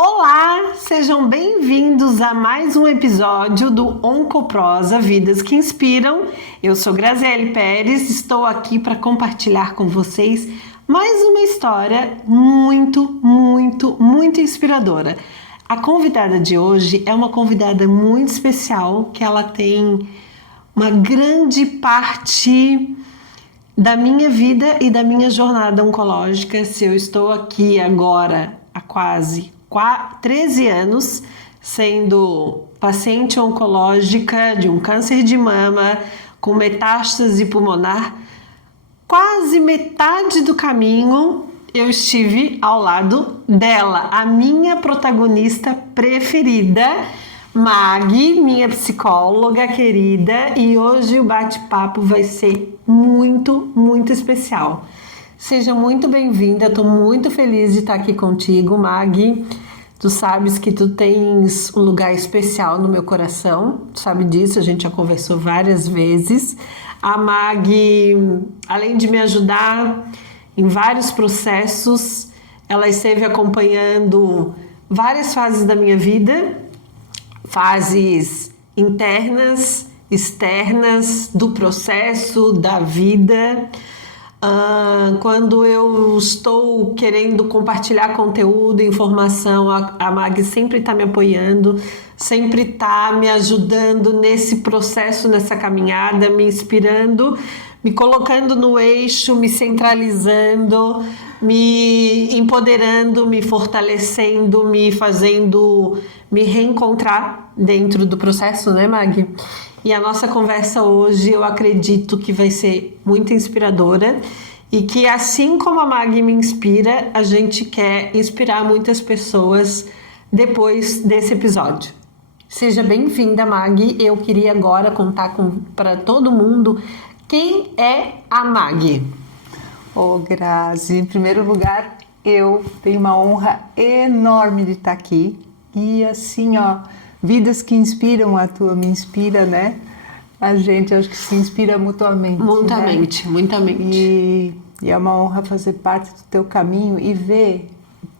Olá, sejam bem-vindos a mais um episódio do Oncoprosa Vidas que Inspiram. Eu sou Graziele Pérez, estou aqui para compartilhar com vocês mais uma história muito inspiradora. A convidada de hoje é uma convidada muito especial, que ela tem uma grande parte da minha vida e da minha jornada oncológica. Se eu estou aqui agora há quase 13 anos, sendo paciente oncológica de um câncer de mama com metástase pulmonar, quase metade do caminho eu estive ao lado dela, a minha protagonista preferida, Mag, minha psicóloga querida, e hoje o bate-papo vai ser muito especial. Seja muito bem-vinda, estou muito feliz de estar aqui contigo, Mag. Tu sabes que tu tens um lugar especial no meu coração, tu sabe disso, a gente já conversou várias vezes. A Mag, além de me ajudar em vários processos, ela esteve acompanhando várias fases da minha vida, fases internas, externas, do processo, da vida. Quando eu estou querendo compartilhar conteúdo, informação, a Mag sempre está me apoiando, sempre está me ajudando nesse processo, nessa caminhada, me inspirando, me colocando no eixo, me centralizando, me empoderando, me fortalecendo, me fazendo me reencontrar dentro do processo, né, Mag? E a nossa conversa hoje eu acredito que vai ser muito inspiradora e que, assim como a Mag me inspira, a gente quer inspirar muitas pessoas depois desse episódio. Seja bem-vinda, Mag. Eu queria agora contar para todo mundo quem é a Mag. Ô, Grazi, em primeiro lugar, eu tenho uma honra enorme de estar aqui e assim, vidas que inspiram, a tua me inspira, né? A gente acho que se inspira mutuamente. Muitamente. E é uma honra fazer parte do teu caminho e ver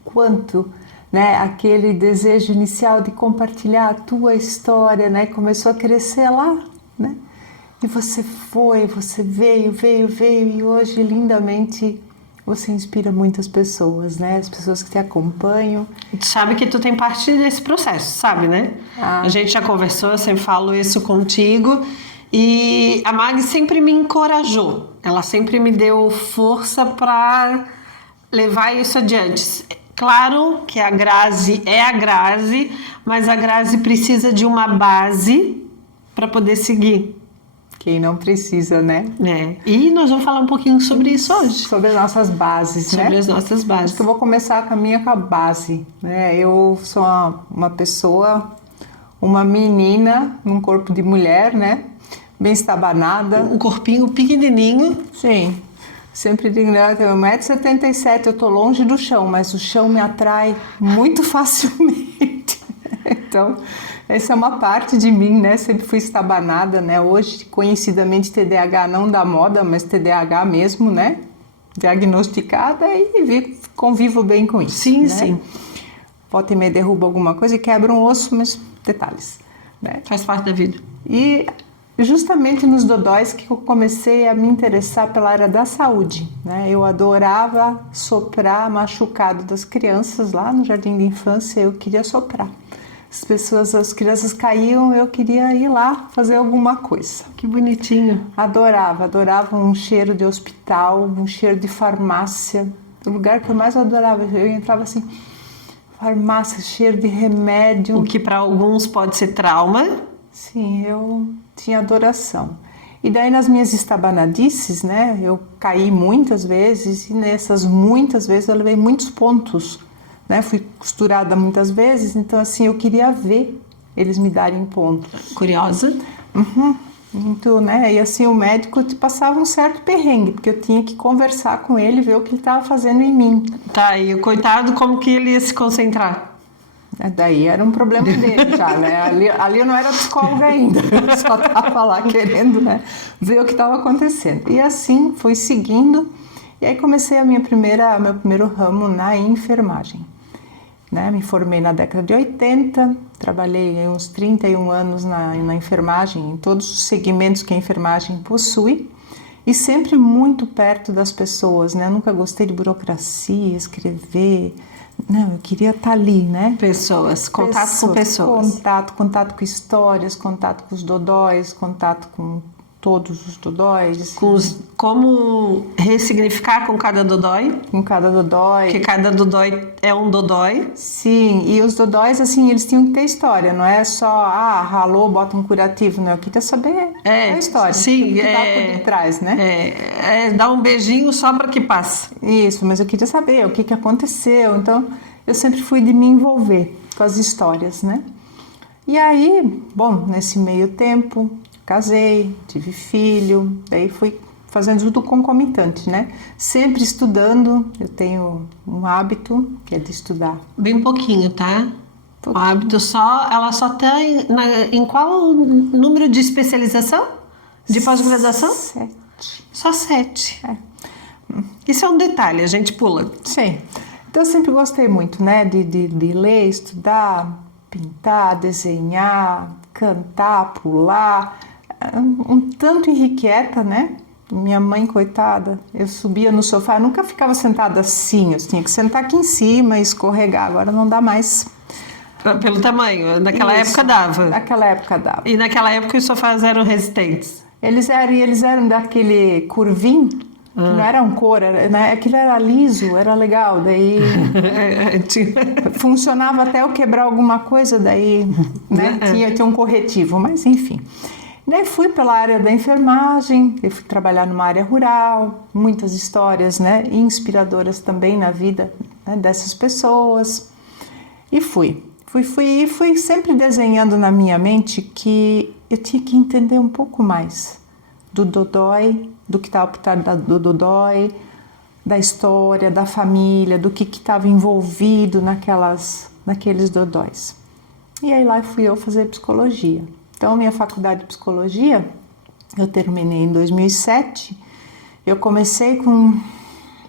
quanto, né, aquele desejo inicial de compartilhar a tua história, né, começou a crescer lá, né? E você veio e hoje lindamente você inspira muitas pessoas, né? As pessoas que te acompanham. Tu sabe que tu tem parte desse processo, sabe, né? A gente já conversou, eu sempre falo isso contigo. E a Mag sempre me encorajou. Ela sempre me deu força para levar isso adiante. Claro que a Grazi é a Grazi, mas a Grazi precisa de uma base para poder seguir. Quem não precisa, né? E nós vamos falar um pouquinho sobre isso hoje. Sobre as nossas bases, né? Sobre as nossas bases. Acho que eu vou começar com a base, né? Eu sou uma pessoa, uma menina num corpo de mulher, né? Bem estabanada. Um corpinho pequenininho. Sim. Sempre digo, né? Eu tenho 1,77 m, eu tô longe do chão, mas o chão me atrai muito facilmente. Então, essa é uma parte de mim, né? Sempre fui estabanada, né? Hoje, conhecidamente, TDAH não da moda, mas TDAH mesmo, né? Diagnosticada e convivo bem com isso. Sim, né? sim. Volta e meia derruba alguma coisa e quebra um osso, mas detalhes. Né? Faz parte da vida. E justamente nos dodóis que eu comecei a me interessar pela área da saúde, né? Eu adorava soprar machucado das crianças lá no jardim de infância, eu queria soprar. As crianças caíam, eu queria ir lá fazer alguma coisa. Que bonitinho. Adorava um cheiro de hospital, um cheiro de farmácia. O lugar que eu mais adorava, eu entrava assim, farmácia, cheiro de remédio. O que para alguns pode ser trauma. Sim, eu tinha adoração. E daí nas minhas estabanadices, né, eu caí muitas vezes e nessas muitas vezes eu levei muitos pontos. Né? Fui costurada muitas vezes, então assim, eu queria ver eles me darem ponto. Curiosa? Muito, né? E assim, o médico te passava um certo perrengue, porque eu tinha que conversar com ele, ver o que ele estava fazendo em mim. Tá, e o coitado, como que ele ia se concentrar? Daí era um problema dele já, né? Ali eu não era psicóloga ainda, eu só estava lá querendo, né, ver o que estava acontecendo. E assim, foi seguindo, e aí comecei meu primeiro ramo na enfermagem. né? Me formei na década de 80, trabalhei uns 31 anos na enfermagem, em todos os segmentos que a enfermagem possui, e sempre muito perto das pessoas, né? Nunca gostei de burocracia, escrever. Não, eu queria estar ali, né? Contato com pessoas. Contato com histórias, contato com os dodóis, contato com todos os dodóis. Como ressignificar com cada dodói. Com cada dodói. Porque cada dodói é um dodói. Sim, e os dodóis, assim, eles tinham que ter história, não é só, ralou, bota um curativo, não. Eu queria saber a história. Sim, o que tá por detrás, né? Dá um beijinho só para que passe. Isso, mas eu queria saber o que aconteceu. Então, eu sempre fui de me envolver com as histórias, né? E aí, bom, nesse meio tempo, casei, tive filho, daí fui fazendo tudo concomitante, né? Sempre estudando, eu tenho um hábito que é de estudar. Bem pouquinho, tá? O hábito ela só tem em qual número de especialização? De pós-graduação? 7. Só 7. Isso é um detalhe, a gente pula. Sim. Então eu sempre gostei muito, né? De ler, estudar, pintar, desenhar, cantar, pular. Um tanto irrequieta, né? Minha mãe, coitada, eu subia no sofá, eu nunca ficava sentada assim, eu tinha que sentar aqui em cima e escorregar, agora não dá mais. Pelo tamanho, naquela época dava. Naquela época dava. E naquela época os sofás eram resistentes. Eles eram daquele curvinho, não era um cor, né? Aquilo era liso, era legal, daí funcionava até eu quebrar alguma coisa, daí né? Tinha um corretivo, mas enfim. Daí fui pela área da enfermagem, eu fui trabalhar numa área rural, muitas histórias, né, inspiradoras também na vida, né, dessas pessoas. E fui sempre desenhando na minha mente que eu tinha que entender um pouco mais do dodói, do que estava por trás do dodói, da história, da família, do que estava envolvido naqueles dodóis. E aí lá fui eu fazer psicologia. Então, minha faculdade de psicologia, eu terminei em 2007. Eu comecei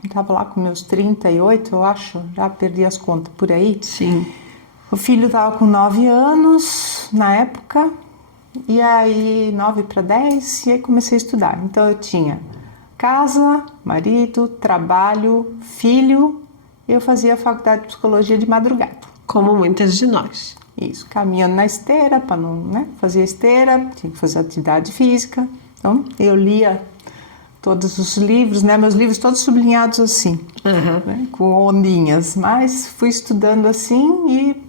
estava lá com meus 38, eu acho, já perdi as contas por aí. Sim. O filho estava com 9 anos na época, e aí 9 para 10, e aí comecei a estudar. Então, eu tinha casa, marido, trabalho, filho, e eu fazia a faculdade de psicologia de madrugada. Como muitas de nós. Isso, caminhando na esteira, para não, né, fazer esteira, tinha que fazer atividade física. Então, eu lia todos os livros, né, meus livros todos sublinhados assim, né, com ondinhas, mas fui estudando assim e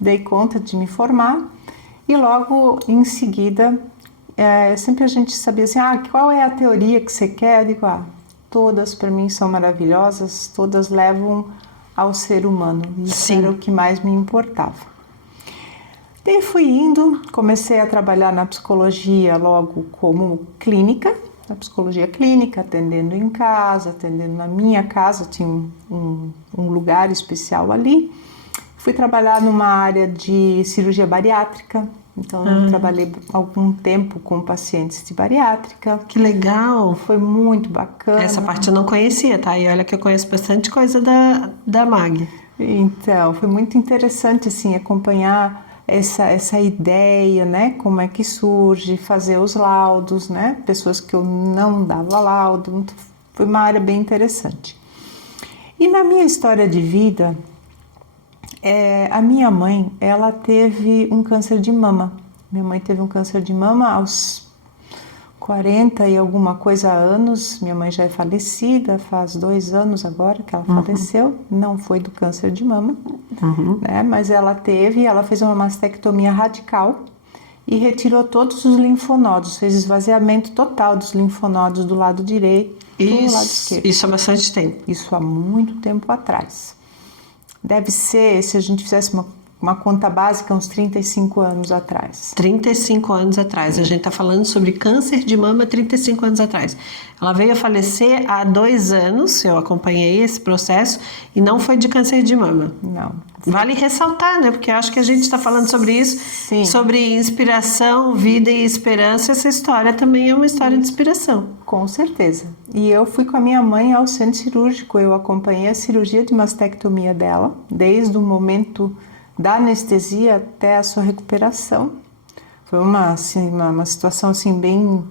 dei conta de me formar. E logo em seguida, sempre a gente sabia assim, qual é a teoria que você quer? Eu digo, todas para mim são maravilhosas, todas levam ao ser humano. Isso era o que mais me importava. Daí fui indo, comecei a trabalhar na psicologia logo como clínica, na psicologia clínica, atendendo em casa, atendendo na minha casa, tinha um lugar especial ali. Fui trabalhar numa área de cirurgia bariátrica, então trabalhei algum tempo com pacientes de bariátrica. Que legal! Foi muito bacana. Essa parte eu não conhecia, tá? E olha que eu conheço bastante coisa da MAG. Então, foi muito interessante, assim, acompanhar essa ideia, né? Como é que surge, fazer os laudos, né? Pessoas que eu não dava laudo, foi uma área bem interessante. E na minha história de vida, a minha mãe, ela teve um câncer de mama. Minha mãe teve um câncer de mama aos 40 e alguma coisa anos. Minha mãe já é falecida, faz 2 anos agora que ela faleceu. Não foi do câncer de mama, né? Mas ela fez uma mastectomia radical e retirou todos os linfonodos, fez esvaziamento total dos linfonodos do lado direito e do lado esquerdo. Isso há bastante tempo. Isso há muito tempo atrás. Deve ser, se a gente fizesse uma uma conta básica, uns 35 anos atrás. 35 anos atrás. A gente está falando sobre câncer de mama 35 anos atrás. Ela veio a falecer há 2 anos, eu acompanhei esse processo, e não foi de câncer de mama. Não. Vale ressaltar, né? Porque eu acho que a gente está falando sobre isso, Sim. sobre inspiração, vida e esperança. Essa história também é uma história de inspiração. Com certeza. E eu fui com a minha mãe ao centro cirúrgico, eu acompanhei a cirurgia de mastectomia dela, desde o momento da anestesia até a sua recuperação. Foi uma situação assim bem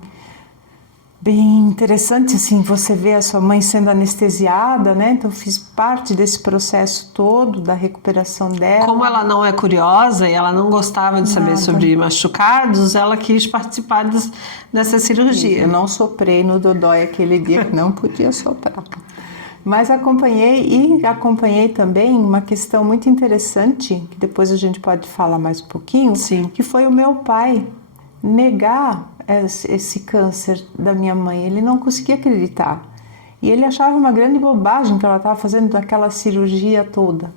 interessante, assim, você vê a sua mãe sendo anestesiada, né? Então fiz parte desse processo todo da recuperação dela. Como ela não é curiosa e ela não gostava de saber sobre machucados, ela quis participar dessa cirurgia. Eu não soprei no dodói aquele dia que não podia soprar. Mas acompanhei também uma questão muito interessante, que depois a gente pode falar mais um pouquinho, Sim. que foi o meu pai negar esse câncer da minha mãe. Ele não conseguia acreditar. E ele achava uma grande bobagem que ela estava fazendo aquela cirurgia toda.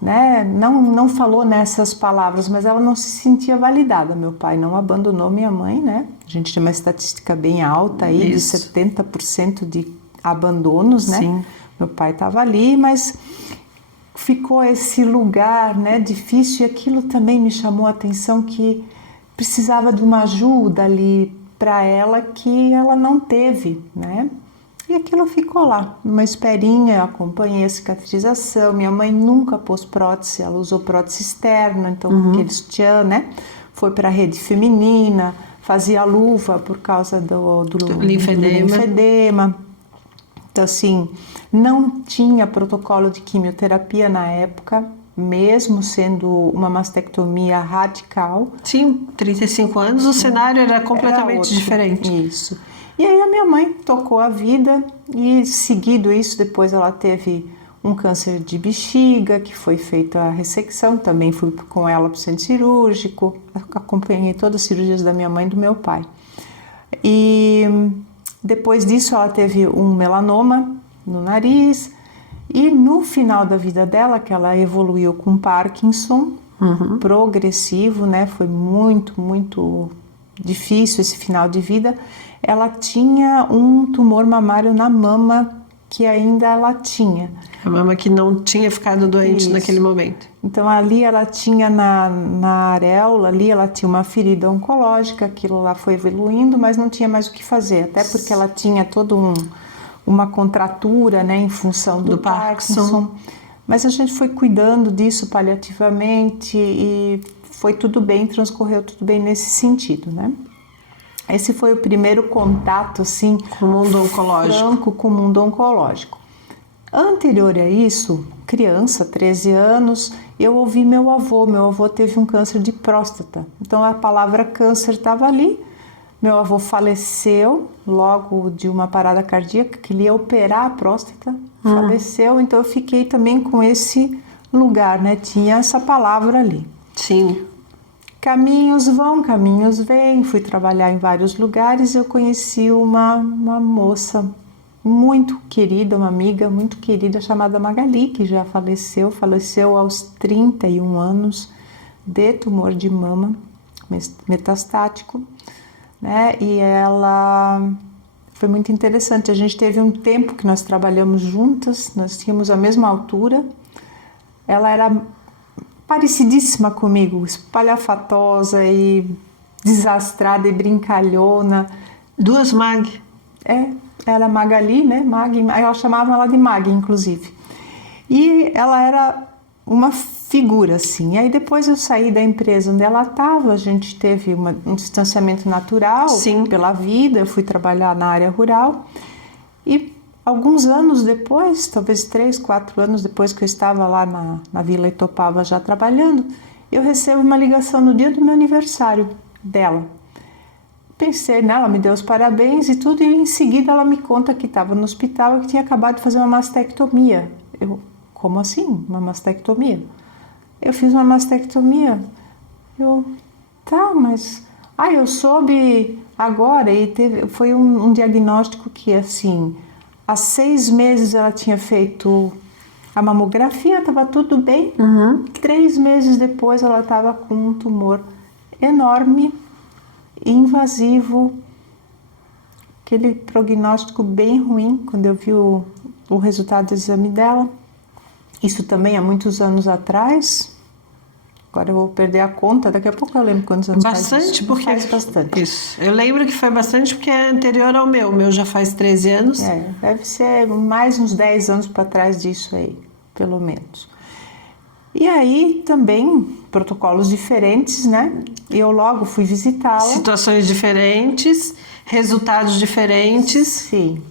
Né? Não falou nessas palavras, mas ela não se sentia validada. Meu pai não abandonou minha mãe, né? A gente tem uma estatística bem alta aí, Isso. de 70% de abandonos, né? Sim. Meu pai estava ali, mas ficou esse lugar, né, difícil, e aquilo também me chamou a atenção, que precisava de uma ajuda ali para ela que ela não teve, né? E aquilo ficou lá, numa esperinha. Eu acompanhei a cicatrização. Minha mãe nunca pôs prótese, ela usou prótese externa, então aquele sutiã, né? Foi para a rede feminina, fazia luva por causa do linfedema. Então, assim, não tinha protocolo de quimioterapia na época, mesmo sendo uma mastectomia radical. Sim, 35 anos, o cenário era completamente diferente. Isso. E aí a minha mãe tocou a vida e, seguido isso, depois ela teve um câncer de bexiga, que foi feita a ressecção, também fui com ela para o centro cirúrgico, acompanhei todas as cirurgias da minha mãe e do meu pai. E depois disso ela teve um melanoma no nariz, e no final da vida dela, que ela evoluiu com Parkinson, progressivo, né? Foi muito, muito difícil esse final de vida. Ela tinha um tumor mamário na mama, que ainda ela tinha. A mama que não tinha ficado doente naquele momento. Então ali ela tinha na areola, ali ela tinha uma ferida oncológica, aquilo lá foi evoluindo, mas não tinha mais o que fazer, até porque ela tinha toda uma contratura, né, em função do Parkinson. Mas a gente foi cuidando disso paliativamente e foi tudo bem, transcorreu tudo bem nesse sentido, né? Esse foi o primeiro contato, assim, com o mundo oncológico. Franco com o mundo oncológico. Anterior a isso, criança, 13 anos, eu ouvi meu avô. Meu avô teve um câncer de próstata. Então a palavra câncer estava ali. Meu avô faleceu logo de uma parada cardíaca, que ele ia operar a próstata, faleceu. Então eu fiquei também com esse lugar, né? Tinha essa palavra ali. Sim. Caminhos vão, caminhos vêm. Fui trabalhar em vários lugares e eu conheci uma moça muito querida, uma amiga muito querida chamada Magali, que já faleceu aos 31 anos de tumor de mama metastático, né? E ela foi muito interessante. A gente teve um tempo que nós trabalhamos juntas, nós tínhamos a mesma altura. Ela era parecidíssima comigo, espalhafatosa e desastrada e brincalhona. Duas Mag. Era Magali, né? Mag, ela chamava ela de Mag, inclusive. E ela era uma figura, assim. E aí depois eu saí da empresa onde ela estava, a gente teve um distanciamento natural. Sim. Pela vida, eu fui trabalhar na área rural. E alguns anos depois, talvez 3, 4 anos depois que eu estava lá na Vila Itopava já trabalhando, eu recebo uma ligação no dia do meu aniversário dela. Pensei nela, me deu os parabéns e tudo, e em seguida ela me conta que estava no hospital e que tinha acabado de fazer uma mastectomia. Eu, como assim, uma mastectomia? Eu fiz uma mastectomia. Mas... eu soube agora, e foi um diagnóstico que, assim, há 6 meses ela tinha feito a mamografia, estava tudo bem. 3 meses depois ela estava com um tumor enorme, invasivo, aquele prognóstico bem ruim quando eu vi o resultado do exame dela. Isso também há muitos anos atrás. Agora eu vou perder a conta, daqui a pouco eu lembro quantos anos faz Bastante, isso. porque... Faz bastante. Isso. Eu lembro que foi bastante porque é anterior ao meu. O meu já faz 13 anos. Deve ser mais uns 10 anos para trás disso aí, pelo menos. E aí também, protocolos diferentes, né? Eu logo fui visitá-la. Situações diferentes, resultados diferentes. Sim.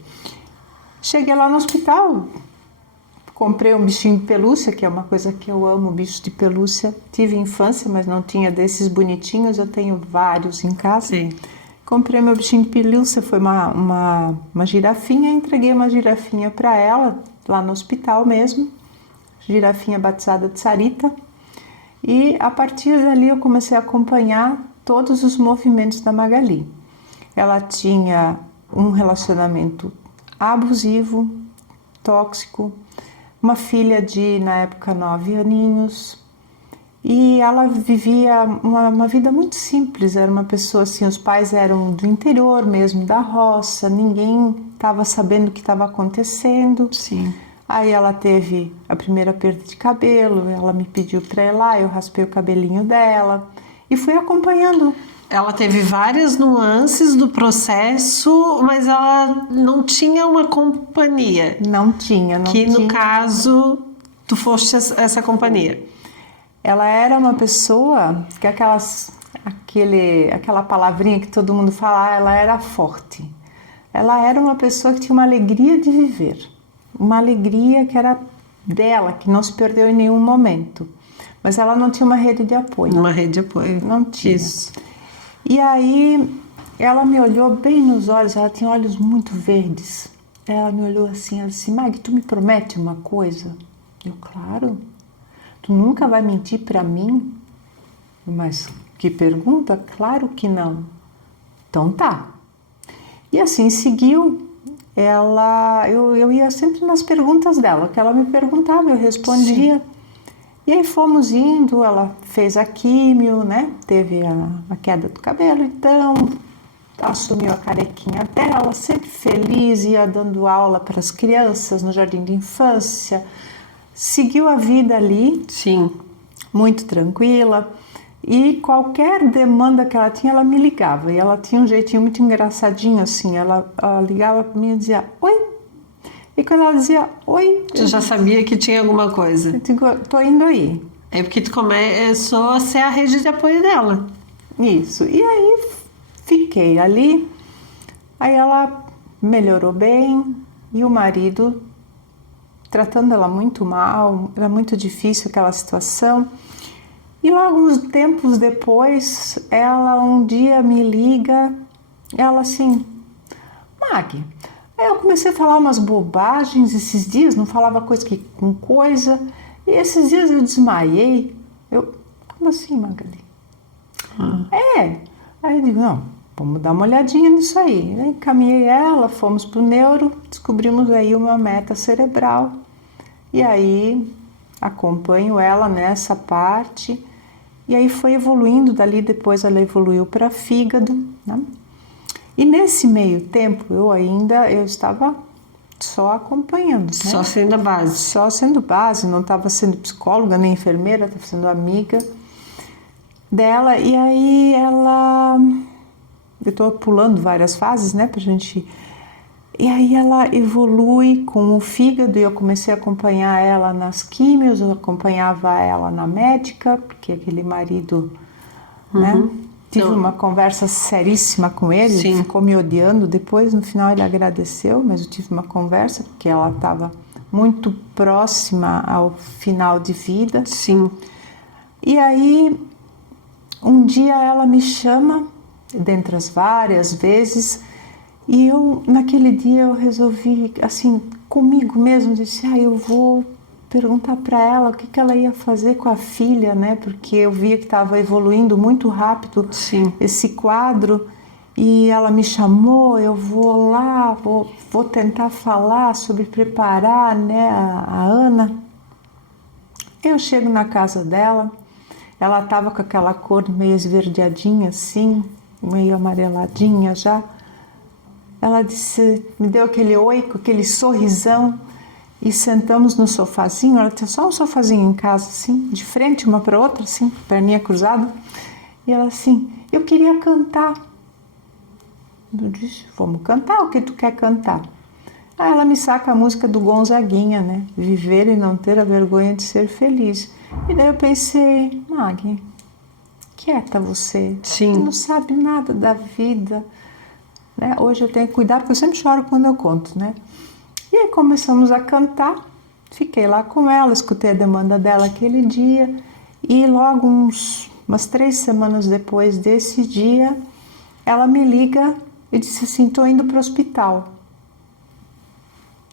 Cheguei lá no hospital, comprei um bichinho de pelúcia, que é uma coisa que eu amo, bicho de pelúcia. Tive infância, mas não tinha desses bonitinhos, eu tenho vários em casa. Sim. Comprei meu bichinho de pelúcia, foi uma girafinha, entreguei uma girafinha para ela, lá no hospital mesmo. Girafinha batizada de Sarita. E a partir dali eu comecei a acompanhar todos os movimentos da Magali. Ela tinha um relacionamento abusivo, tóxico, uma filha de, na época, 9 aninhos, e ela vivia uma vida muito simples. Era uma pessoa assim, os pais eram do interior mesmo, da roça, ninguém estava sabendo o que estava acontecendo. Sim. Aí ela teve a primeira perda de cabelo, ela me pediu para ir lá, eu raspei o cabelinho dela e fui acompanhando. Ela teve várias nuances do processo, mas ela não tinha uma companhia. Não tinha. Que no caso, tu foste essa companhia. Ela era uma pessoa que aquela palavrinha que todo mundo fala, ela era forte. Ela era uma pessoa que tinha uma alegria de viver. Uma alegria que era dela, que não se perdeu em nenhum momento. Mas ela não tinha uma rede de apoio. Uma rede de apoio. Não tinha. Isso. E aí ela me olhou bem nos olhos, ela tinha olhos muito verdes. Ela me olhou assim, ela disse: Mag, tu me promete uma coisa? Eu, claro. Tu nunca vai mentir para mim? Mas que pergunta? Claro que não. Então tá. E assim seguiu. Eu ia sempre nas perguntas dela, que ela me perguntava, eu respondia. Sim. E aí fomos indo, ela fez a químio, né? Teve a queda do cabelo, então assumiu a carequinha dela, sempre feliz, ia dando aula para as crianças no jardim de infância, seguiu a vida ali. Sim. Muito tranquila. E qualquer demanda que ela tinha, ela me ligava. E ela tinha um jeitinho muito engraçadinho, assim. Ela ligava para mim e dizia, oi. E quando ela dizia, oi... Tu já sabia que tinha alguma coisa. Eu digo, tô indo aí. É porque tu começou a ser a rede de apoio dela. Isso. E aí, fiquei ali. Aí ela melhorou bem. E o marido, tratando ela muito mal. Era muito difícil aquela situação. E logo uns tempos depois, ela um dia me liga, ela assim, Mag, aí eu comecei a falar umas bobagens esses dias, não falava coisa com coisa, e esses dias eu desmaiei. Eu, como assim, Magali? Aí eu digo, não, vamos dar uma olhadinha nisso aí. Aí encaminhei ela, fomos pro neuro, descobrimos aí uma meta cerebral, e aí acompanho ela nessa parte. E aí foi evoluindo, dali depois ela evoluiu para fígado, né? E nesse meio tempo eu estava só acompanhando, né? Só sendo a base. Só sendo base, não estava sendo psicóloga nem enfermeira, estava sendo amiga dela. E aí eu estou pulando várias fases, né, pra gente... E aí ela evolui com o fígado e eu comecei a acompanhar ela nas químios, eu acompanhava ela na médica, porque aquele marido, né? Tive uma conversa seríssima com ele, Sim. Ficou me odiando, depois no final ele agradeceu, mas eu tive uma conversa, porque ela estava muito próxima ao final de vida. Sim. E aí, um dia ela me chama, dentre as várias vezes... E naquele dia eu resolvi, assim, comigo mesmo, disse, eu vou perguntar para ela o que ela ia fazer com a filha, né? Porque eu via que estava evoluindo muito rápido. Sim. Esse quadro. E ela me chamou, eu vou lá, vou tentar falar sobre preparar, né, a Ana Eu chego na casa dela, ela estava com aquela cor meio esverdeadinha assim, meio amareladinha já. Ela disse, me deu aquele oi, com aquele sorrisão, e sentamos no sofazinho. Ela tinha só um sofazinho em casa, assim, de frente uma para outra, assim, perninha cruzada. E ela assim, eu queria cantar. Eu disse, vamos cantar, o que tu quer cantar? Aí ela me saca a música do Gonzaguinha, né? Viver e não ter a vergonha de ser feliz. E daí eu pensei, Maggie, quieta você. Sim. Tu não sabe nada da vida. Né? Hoje eu tenho que cuidar, porque eu sempre choro quando eu conto, né? E aí começamos a cantar, fiquei lá com ela, escutei a demanda dela aquele dia, e logo umas 3 semanas depois desse dia, ela me liga e disse assim, tô indo para o hospital.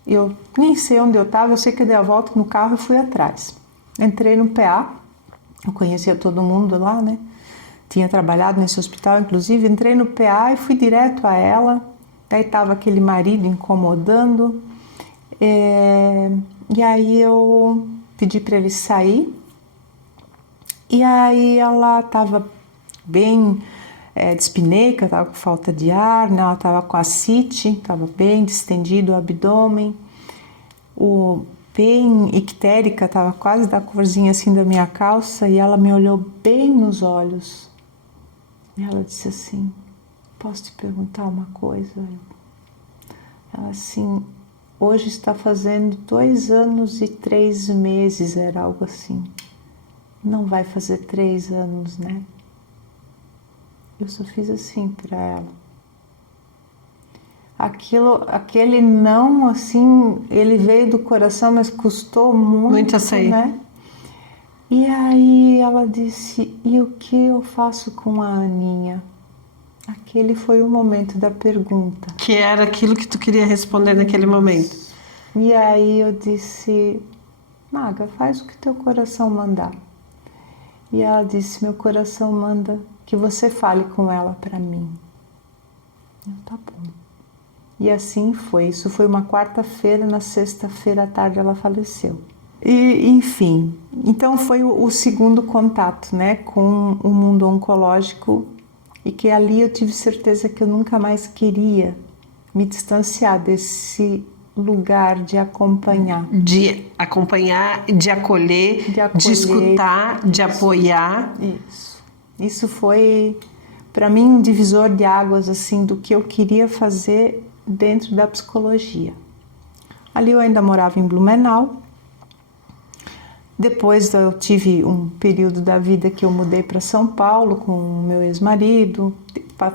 Eu nem sei onde eu estava, eu sei que eu dei a volta no carro e fui atrás. Entrei no PA, eu conhecia todo mundo lá, né? Tinha trabalhado nesse hospital, inclusive, entrei no PA e fui direto a ela. Daí estava aquele marido incomodando. E aí eu pedi para ele sair. E aí ela estava bem dispineica, estava com falta de ar, né? Ela estava com ascite, estava bem distendido o abdômen. Bem ictérica, estava quase da corzinha assim da minha calça, e ela me olhou bem nos olhos. E ela disse assim, posso te perguntar uma coisa? Ela assim, hoje está fazendo 2 anos e 3 meses, era algo assim. Não vai fazer 3 anos, né? Eu só fiz assim para ela. Aquele não, assim, ele veio do coração, mas custou muito a sair. né? E aí ela disse, e o que eu faço com a Aninha? Aquele foi o momento da pergunta. Que era aquilo que tu queria responder naquele momento. E aí eu disse, Maga, faz o que teu coração mandar. E ela disse, meu coração manda que você fale com ela para mim. Tá bom. E assim foi. Isso foi uma quarta-feira, na sexta-feira à tarde ela faleceu. E, enfim, então foi o segundo contato, né, com o mundo oncológico, e que ali eu tive certeza que eu nunca mais queria me distanciar desse lugar de acompanhar. De acompanhar, de acolher, de escutar, de apoiar. Isso foi, para mim, um divisor de águas, assim, do que eu queria fazer dentro da psicologia. Ali eu ainda morava em Blumenau. Depois eu tive um período da vida que eu mudei para São Paulo com o meu ex-marido.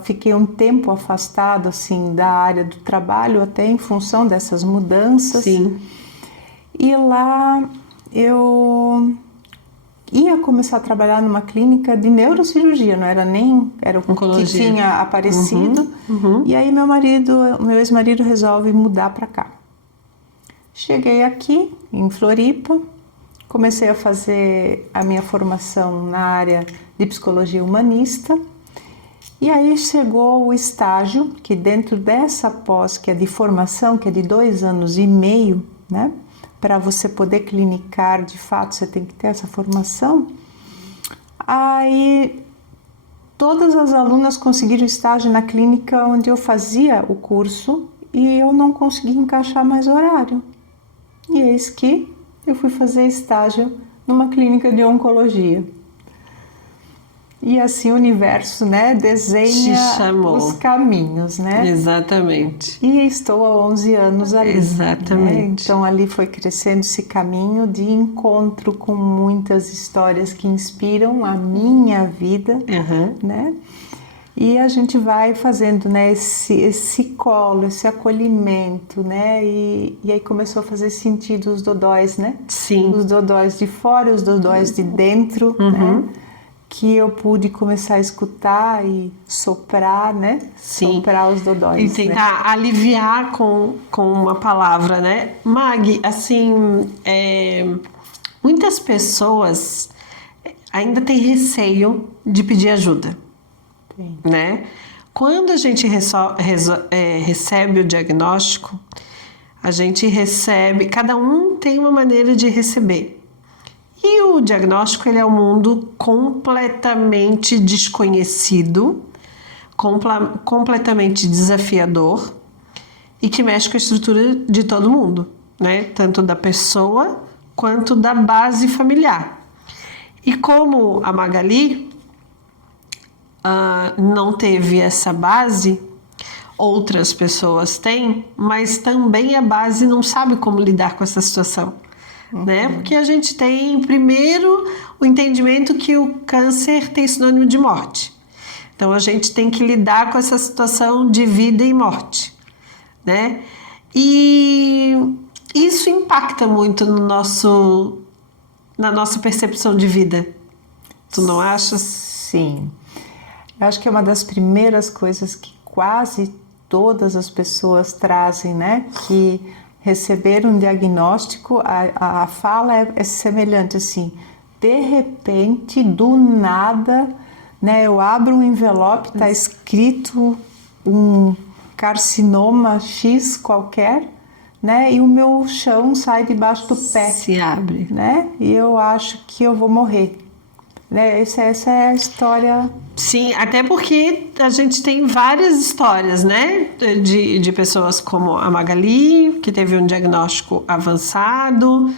Fiquei um tempo afastado assim da área do trabalho, até em função dessas mudanças. Sim. E lá eu ia começar a trabalhar numa clínica de neurocirurgia, não era nem era o oncologia que tinha aparecido. E aí meu ex-marido resolve mudar para cá. Cheguei aqui em Floripa. Comecei a fazer a minha formação na área de psicologia humanista, e aí chegou o estágio, que dentro dessa pós, que é de formação, que é de 2 anos e meio, né? Para você poder clinicar, de fato, você tem que ter essa formação. Aí todas as alunas conseguiram estágio na clínica onde eu fazia o curso, e eu não consegui encaixar mais horário. E eis que eu fui fazer estágio numa clínica de oncologia. E assim o universo, né, desenha os caminhos, né? Exatamente. E estou há 11 anos ali. Exatamente. Né? Então ali foi crescendo esse caminho de encontro com muitas histórias que inspiram a minha vida, né? E a gente vai fazendo, né, esse colo, esse acolhimento, né? E aí começou a fazer sentido os dodóis, né? Sim. Os dodóis de fora, os dodóis de dentro, né? Que eu pude começar a escutar e soprar, né? Sim. Soprar os dodóis. E tentar aliviar com uma palavra, né? Mag, assim, muitas pessoas ainda têm receio de pedir ajuda. Sim. Né? Quando a gente recebe o diagnóstico, a gente recebe, cada um tem uma maneira de receber. E o diagnóstico, ele é um mundo completamente desconhecido, completamente desafiador e que mexe com a estrutura de todo mundo, né? Tanto da pessoa quanto da base familiar. E como a Magali não teve essa base, outras pessoas têm, mas também a base não sabe como lidar com essa situação, né? Porque a gente tem, primeiro, o entendimento que o câncer tem sinônimo de morte. Então, a gente tem que lidar com essa situação de vida e morte, né? E isso impacta muito na nossa percepção de vida. Tu não achas? Sim. Eu acho que é uma das primeiras coisas que quase todas as pessoas trazem, né? Que receber um diagnóstico, a fala é semelhante assim. De repente, do nada, né? Eu abro um envelope, está escrito um carcinoma X qualquer, né? E o meu chão sai debaixo do pé. Se abre. Né? E eu acho que eu vou morrer. Né? Essa é a história. Sim, até porque a gente tem várias histórias, né? De pessoas como a Magali, que teve um diagnóstico avançado.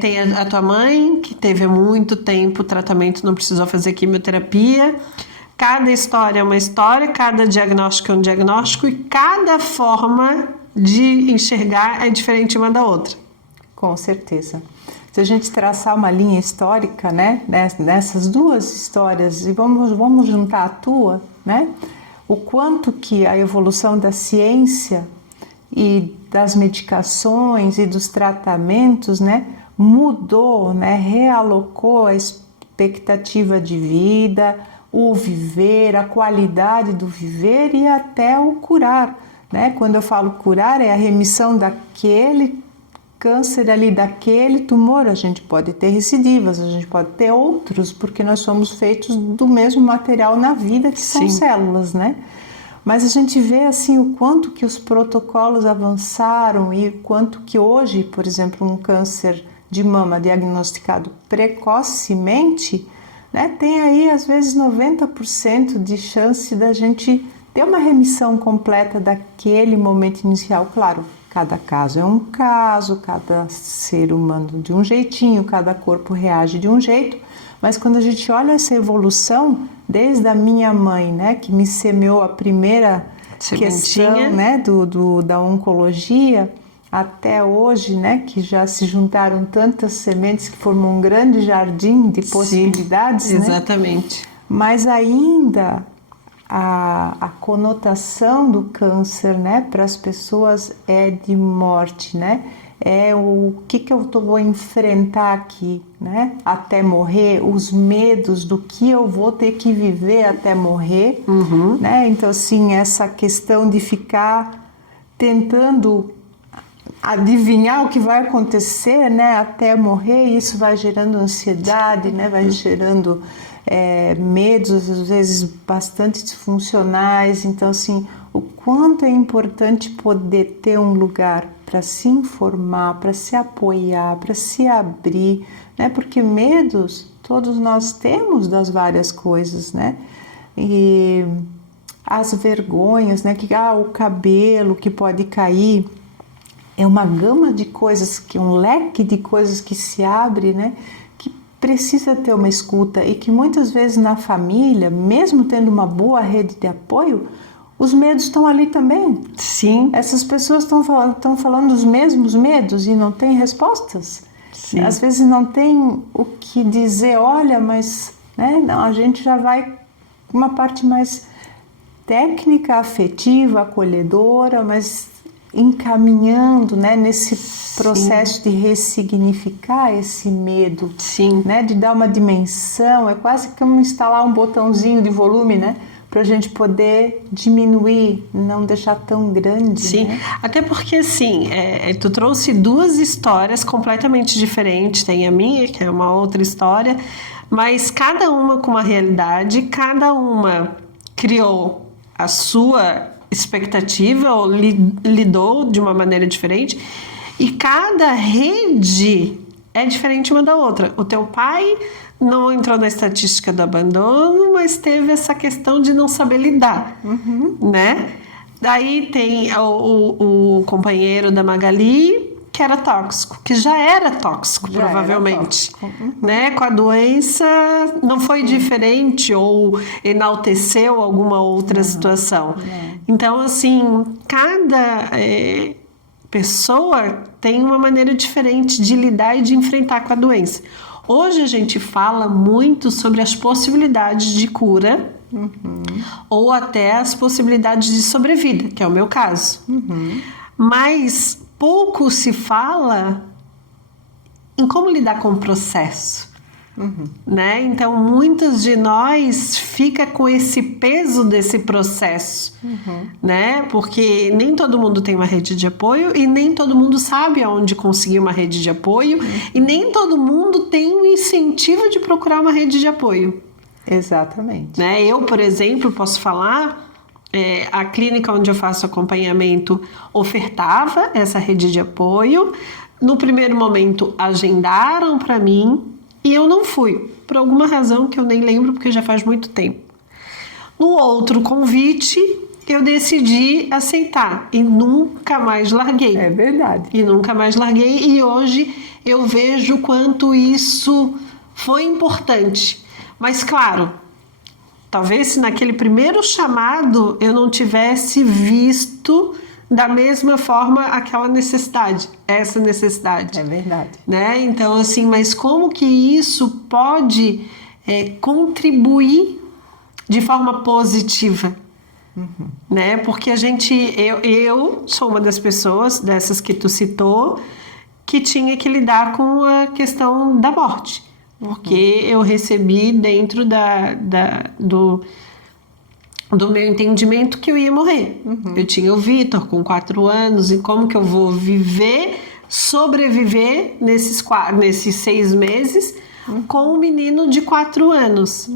Tem a tua mãe, que teve há muito tempo tratamento, não precisou fazer quimioterapia. Cada história é uma história, cada diagnóstico é um diagnóstico e cada forma de enxergar é diferente uma da outra. Com certeza. Se a gente traçar uma linha histórica, né, nessas duas histórias, e vamos juntar a tua, né, o quanto que a evolução da ciência e das medicações e dos tratamentos, né, mudou, né, realocou a expectativa de vida, o viver, a qualidade do viver e até o curar, né? Quando eu falo curar, é a remissão daquele câncer ali, daquele tumor. A gente pode ter recidivas, a gente pode ter outros, porque nós somos feitos do mesmo material na vida, que são células, né? Mas a gente vê assim o quanto que os protocolos avançaram e o quanto que hoje, por exemplo, um câncer de mama diagnosticado precocemente, né, tem aí às vezes 90% de chance da gente ter uma remissão completa daquele momento inicial. Claro, cada caso é um caso, cada ser humano de um jeitinho, cada corpo reage de um jeito, mas quando a gente olha essa evolução, desde a minha mãe, né, que me semeou a primeira questão, né, da oncologia, até hoje, né, que já se juntaram tantas sementes que formam um grande jardim de possibilidades. Sim, exatamente. Né? Mas ainda a conotação do câncer, né, para as pessoas é de morte, né? É o que eu vou enfrentar aqui, né? Até morrer, os medos do que eu vou ter que viver até morrer, né? Então, assim, essa questão de ficar tentando adivinhar o que vai acontecer, né, até morrer, isso vai gerando ansiedade, né, vai gerando medos, às vezes bastante disfuncionais. Então, assim, o quanto é importante poder ter um lugar para se informar, para se apoiar, para se abrir, né, porque medos todos nós temos das várias coisas, né, e as vergonhas, né, que o cabelo que pode cair, é uma gama de coisas, um leque de coisas que se abre, né? Que precisa ter uma escuta e que muitas vezes na família, mesmo tendo uma boa rede de apoio, os medos estão ali também. Sim. Essas pessoas estão falando dos mesmos medos e não têm respostas. Sim. Às vezes não tem o que dizer, olha, mas, né? Não, a gente já vai uma parte mais técnica, afetiva, acolhedora, mas encaminhando, né, nesse processo de ressignificar esse medo, né, de dar uma dimensão. É quase como instalar um botãozinho de volume, né, para a gente poder diminuir, não deixar tão grande. Sim, né? Até porque assim, tu trouxe duas histórias completamente diferentes. Tem a minha, que é uma outra história, mas cada uma com uma realidade, cada uma criou a sua expectativa ou lidou de uma maneira diferente, e cada rede é diferente uma da outra. O teu pai não entrou na estatística do abandono, mas teve essa questão de não saber lidar, né? Daí tem o companheiro da Magali, que era tóxico, que já era tóxico, Já provavelmente, era tóxico. né? Com a doença não foi diferente ou enalteceu alguma outra situação. Então, assim, cada pessoa tem uma maneira diferente de lidar e de enfrentar com a doença. Hoje a gente fala muito sobre as possibilidades de cura ou até as possibilidades de sobrevida, que é o meu caso. Mas pouco se fala em como lidar com o processo, né? Então, muitos de nós fica com esse peso desse processo, né? Porque nem todo mundo tem uma rede de apoio e nem todo mundo sabe aonde conseguir uma rede de apoio e nem todo mundo tem um incentivo de procurar uma rede de apoio. Exatamente. Né? Eu, por exemplo, posso falar, a clínica onde eu faço acompanhamento ofertava essa rede de apoio. No primeiro momento, agendaram para mim e eu não fui, por alguma razão que eu nem lembro, porque já faz muito tempo. No outro convite, eu decidi aceitar e nunca mais larguei. É verdade. E nunca mais larguei, e hoje eu vejo quanto isso foi importante. Mas claro, talvez se naquele primeiro chamado eu não tivesse visto da mesma forma aquela necessidade, essa necessidade. É verdade. Né? Então, assim, mas como que isso pode contribuir de forma positiva? Né? Porque eu sou uma das pessoas, dessas que tu citou, que tinha que lidar com a questão da morte. Porque eu recebi dentro do meu entendimento que eu ia morrer. Eu tinha o Vitor com 4 anos, e como que eu vou sobreviver nesses 6 meses com um menino de 4 anos,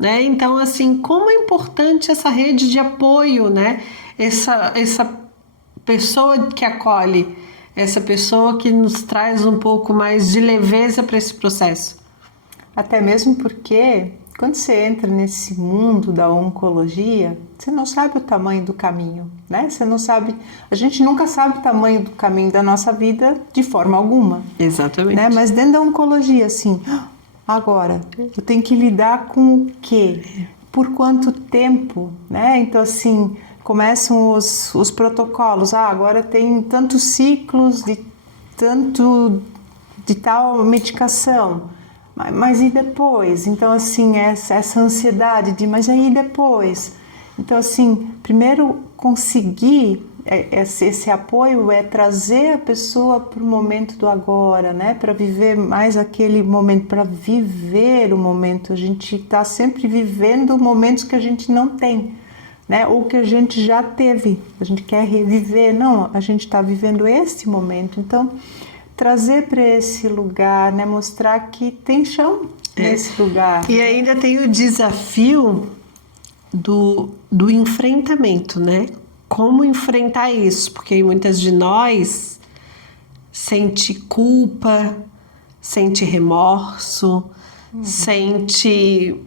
né? Então, assim, como é importante essa rede de apoio, né? Essa pessoa que acolhe, essa pessoa que nos traz um pouco mais de leveza para esse processo. Até mesmo porque quando você entra nesse mundo da oncologia, você não sabe o tamanho do caminho, né? Você não sabe, a gente nunca sabe o tamanho do caminho da nossa vida de forma alguma. Exatamente. Né? Mas dentro da oncologia, assim, agora, eu tenho que lidar com o quê? Por quanto tempo, né? Então, assim, começam os protocolos. Agora tem tantos ciclos de tal medicação. Mas e depois? Então, assim, essa ansiedade de, mas aí depois? Então, assim, primeiro conseguir esse apoio é trazer a pessoa para o momento do agora, né? Para viver mais aquele momento, para viver o momento. A gente está sempre vivendo momentos que a gente não tem, né? Ou que a gente já teve, a gente quer reviver. Não, a gente está vivendo esse momento. Então, trazer para esse lugar, né? Mostrar que tem chão nesse lugar. E ainda tem o desafio do enfrentamento, né? Como enfrentar isso? Porque muitas de nós sente culpa, sente remorso, sente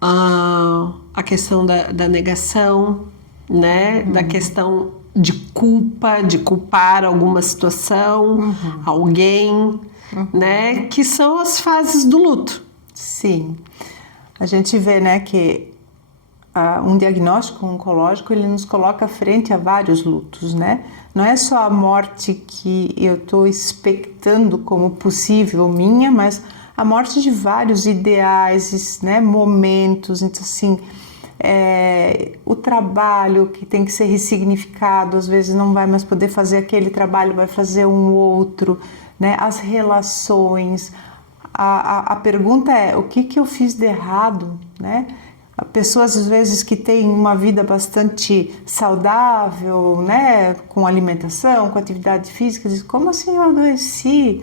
a questão da negação, né? Da questão de culpa, de culpar alguma situação, alguém, né? Que são as fases do luto. Sim. A gente vê, né, que um diagnóstico oncológico, ele nos coloca frente a vários lutos, né? Não é só a morte que eu estou expectando como possível minha, mas a morte de vários ideais, né, momentos. Então, assim, o trabalho que tem que ser ressignificado, às vezes não vai mais poder fazer aquele trabalho, vai fazer um outro, né? As relações. A pergunta é, o que eu fiz de errado, né? Pessoas, às vezes, que têm uma vida bastante saudável, né? Com alimentação, com atividade física, dizem, como assim eu adoeci?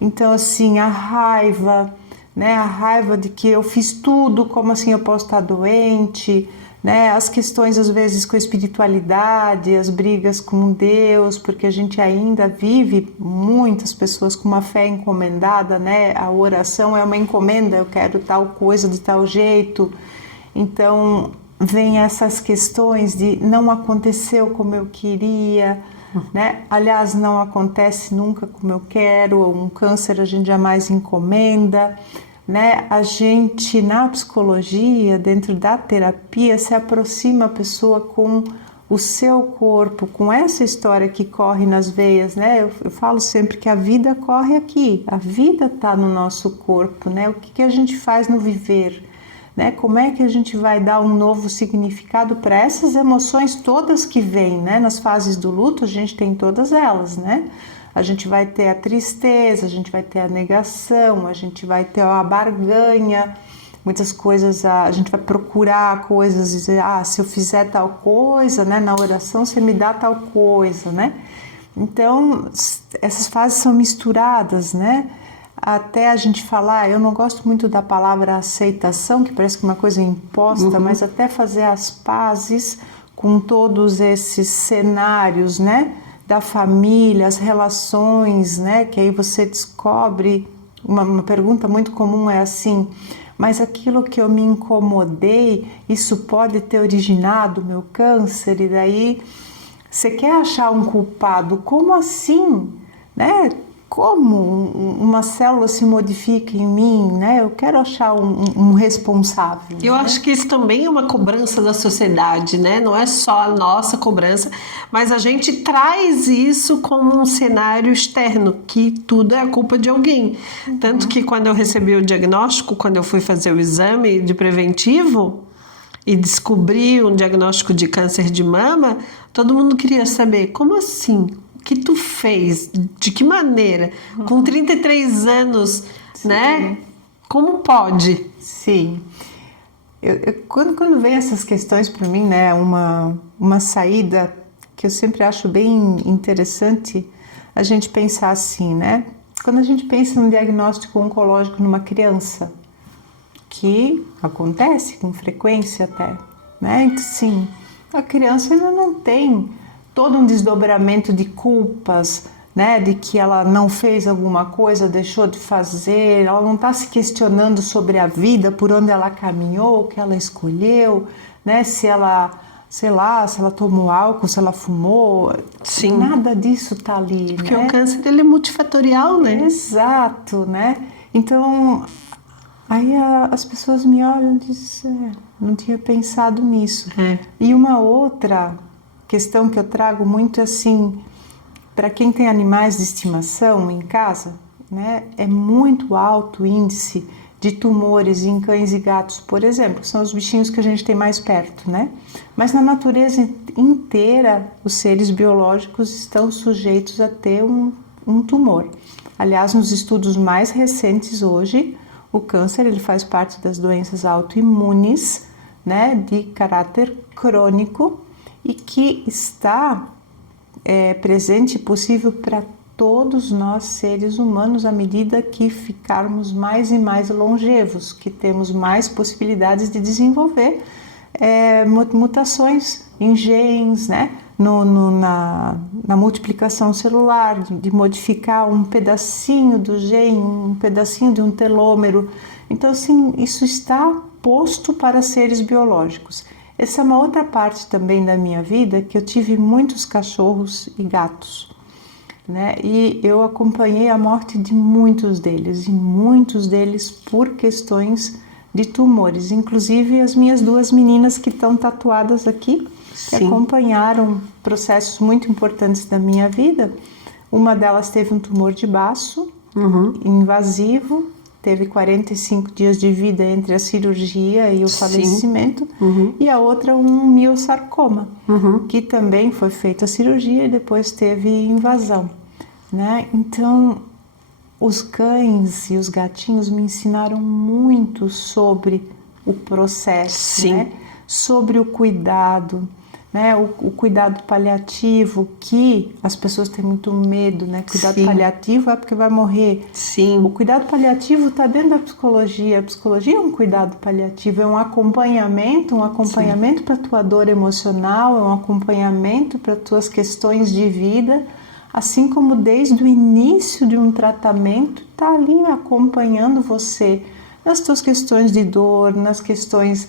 Então, assim, a raiva, né? A raiva de que eu fiz tudo, como assim eu posso estar doente, né? As questões às vezes com a espiritualidade, as brigas com Deus, porque a gente ainda vive, muitas pessoas com uma fé encomendada, né? A oração é uma encomenda, eu quero tal coisa de tal jeito. Então vem essas questões de não aconteceu como eu queria, né? Aliás, não acontece nunca como eu quero. Um câncer a gente jamais encomenda, né? A gente, na psicologia, dentro da terapia, se aproxima a pessoa com o seu corpo, com essa história que corre nas veias, né? Eu falo sempre que a vida corre aqui, a vida está no nosso corpo, né? O que a gente faz no viver, né? Como é que a gente vai dar um novo significado para essas emoções todas que vêm, né? Nas fases do luto a gente tem todas elas, né? A gente vai ter a tristeza, a gente vai ter a negação, a gente vai ter a barganha, muitas coisas, a gente vai procurar coisas, dizer, se eu fizer tal coisa, né? Na oração você me dá tal coisa, né? Então essas fases são misturadas, né? Até a gente falar, eu não gosto muito da palavra aceitação, que parece que é uma coisa imposta, mas até fazer as pazes com todos esses cenários, né? Da família, as relações, né? Que aí você descobre, uma pergunta muito comum é assim, mas aquilo que eu me incomodei, isso pode ter originado o meu câncer? E daí você quer achar um culpado, como assim, né? Como uma célula se modifica em mim, né? Eu quero achar um responsável. Eu acho que isso também é uma cobrança da sociedade, né? Não é só a nossa cobrança, mas a gente traz isso como um cenário externo, que tudo é a culpa de alguém. Tanto que quando eu recebi o diagnóstico, quando eu fui fazer o exame de preventivo e descobri um diagnóstico de câncer de mama, todo mundo queria saber, como assim? O que tu fez? De que maneira? Com 33 anos, né? Como pode? Sim. Quando vem essas questões para mim, né, uma saída que eu sempre acho bem interessante a gente pensar assim, né? Quando a gente pensa num diagnóstico oncológico numa criança, que acontece com frequência até, né? Então, sim, a criança ainda não tem todo um desdobramento de culpas, né, de que ela não fez alguma coisa, deixou de fazer, ela não está se questionando sobre a vida, por onde ela caminhou, o que ela escolheu, né, se ela, sei lá, se ela tomou álcool, se ela fumou. Sim. Nada disso está ali, porque né? o câncer ele é multifatorial, né? Exato, né? Então, aí as pessoas me olham e dizem, não tinha pensado nisso. E uma outra questão que eu trago muito assim, para quem tem animais de estimação em casa, né, é muito alto o índice de tumores em cães e gatos, por exemplo, que são os bichinhos que a gente tem mais perto, né? Mas na natureza inteira, os seres biológicos estão sujeitos a ter um tumor. Aliás, nos estudos mais recentes hoje, o câncer ele faz parte das doenças autoimunes, né, de caráter crônico, e que está presente e possível para todos nós seres humanos à medida que ficarmos mais e mais longevos, que temos mais possibilidades de desenvolver mutações em genes, né? Na multiplicação celular, de modificar um pedacinho do gene, um pedacinho de um telômero. Então, assim, isso está posto para seres biológicos. Essa é uma outra parte também da minha vida, que eu tive muitos cachorros e gatos, né? E eu acompanhei a morte de muitos deles, e muitos deles por questões de tumores. Inclusive as minhas duas meninas que estão tatuadas aqui, que acompanharam processos muito importantes da minha vida. Uma delas teve um tumor de baço, invasivo, teve 45 dias de vida entre a cirurgia e o falecimento, e a outra um miosarcoma, que também foi feita a cirurgia e depois teve invasão, né? Então, os cães e os gatinhos me ensinaram muito sobre o processo, né? Sobre o cuidado, né? O cuidado paliativo, que as pessoas têm muito medo, né? Cuidado Sim. paliativo é porque vai morrer. Sim. O cuidado paliativo está dentro da psicologia. A psicologia é um cuidado paliativo, é um acompanhamento para a tua dor emocional, é um acompanhamento para as tuas questões de vida, assim como desde o início de um tratamento está ali acompanhando você nas tuas questões de dor, nas questões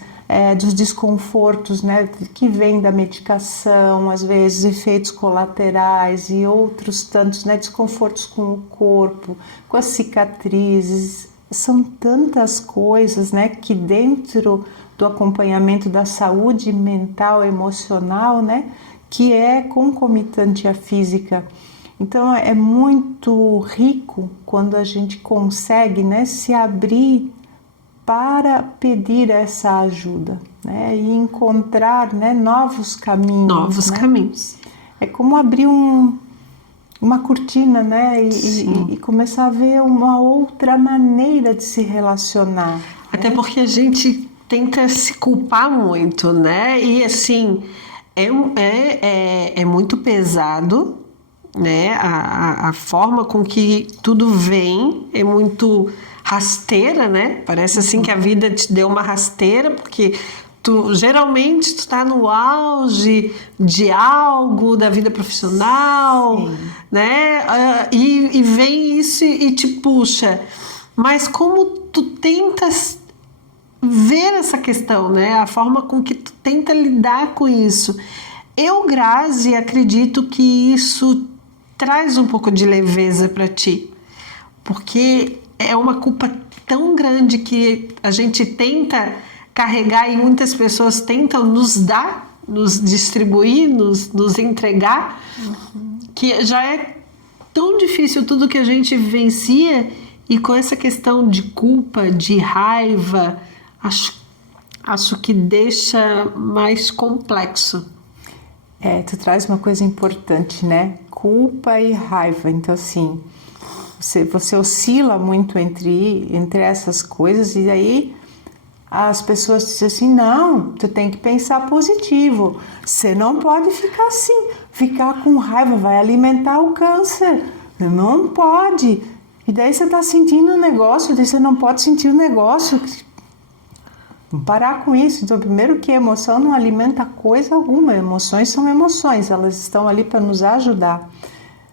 dos desconfortos, né, que vêm da medicação, às vezes efeitos colaterais e outros tantos, né, desconfortos com o corpo, com as cicatrizes. São tantas coisas, né, que dentro do acompanhamento da saúde mental, emocional, né, que é concomitante à física. Então é muito rico quando a gente consegue, né, se abrir para pedir essa ajuda, né, e encontrar, né, novos caminhos. Novos caminhos. É como abrir uma cortina, né, e começar a ver uma outra maneira de se relacionar. Até porque a gente tenta se culpar muito, né? E assim, é muito pesado, né? A forma com que tudo vem é muito rasteira, né? Parece assim que a vida te deu uma rasteira, porque geralmente tu tá no auge de algo, da vida profissional, né? E vem isso e te puxa. Mas como tu tentas ver essa questão, né? A forma com que tu tenta lidar com isso. Eu, Grazi, acredito que isso traz um pouco de leveza para ti, porque é uma culpa tão grande que a gente tenta carregar e muitas pessoas tentam nos dar, nos distribuir, nos entregar, que já é tão difícil tudo que a gente vivencia, e com essa questão de culpa, de raiva, acho que deixa mais complexo. Tu traz uma coisa importante, né? Culpa e raiva. Então, assim, você oscila muito entre essas coisas, e aí as pessoas dizem assim, não, tu tem que pensar positivo, você não pode ficar assim, ficar com raiva, vai alimentar o câncer, não pode. E daí você está sentindo um negócio, daí você não pode sentir o negócio. Vamos parar com isso. Então, primeiro que a emoção não alimenta coisa alguma, emoções são emoções, elas estão ali para nos ajudar.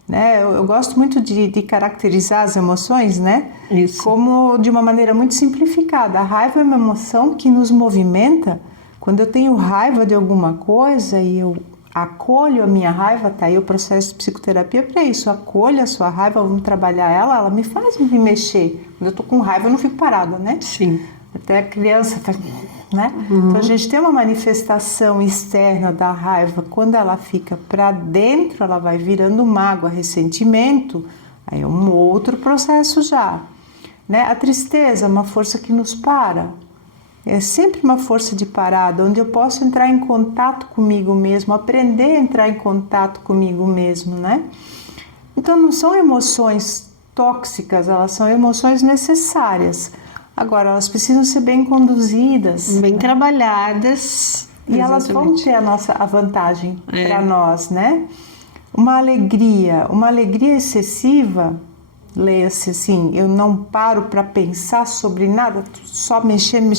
Né? Eu gosto muito de caracterizar as emoções, né? Isso. Como de uma maneira muito simplificada. A raiva é uma emoção que nos movimenta. Quando eu tenho raiva de alguma coisa e eu acolho a minha raiva, tá aí o processo de psicoterapia para isso. Acolho a sua raiva, vamos trabalhar ela me faz me mexer. Quando eu tô com raiva, eu não fico parada, né? Sim. Até a criança, né? Então a gente tem uma manifestação externa da raiva. Quando ela fica para dentro, ela vai virando mágoa, ressentimento. Aí é um outro processo já, né? A tristeza é uma força que nos para. É sempre uma força de parada, onde eu posso entrar em contato comigo mesmo, aprender a entrar em contato comigo mesmo, né? Então não são emoções tóxicas, elas são emoções necessárias. Agora, elas precisam ser bem conduzidas, bem trabalhadas. E exatamente. Elas vão ter a vantagem para nós, né? Uma alegria excessiva, leia-se assim, eu não paro para pensar sobre nada, só mexendo,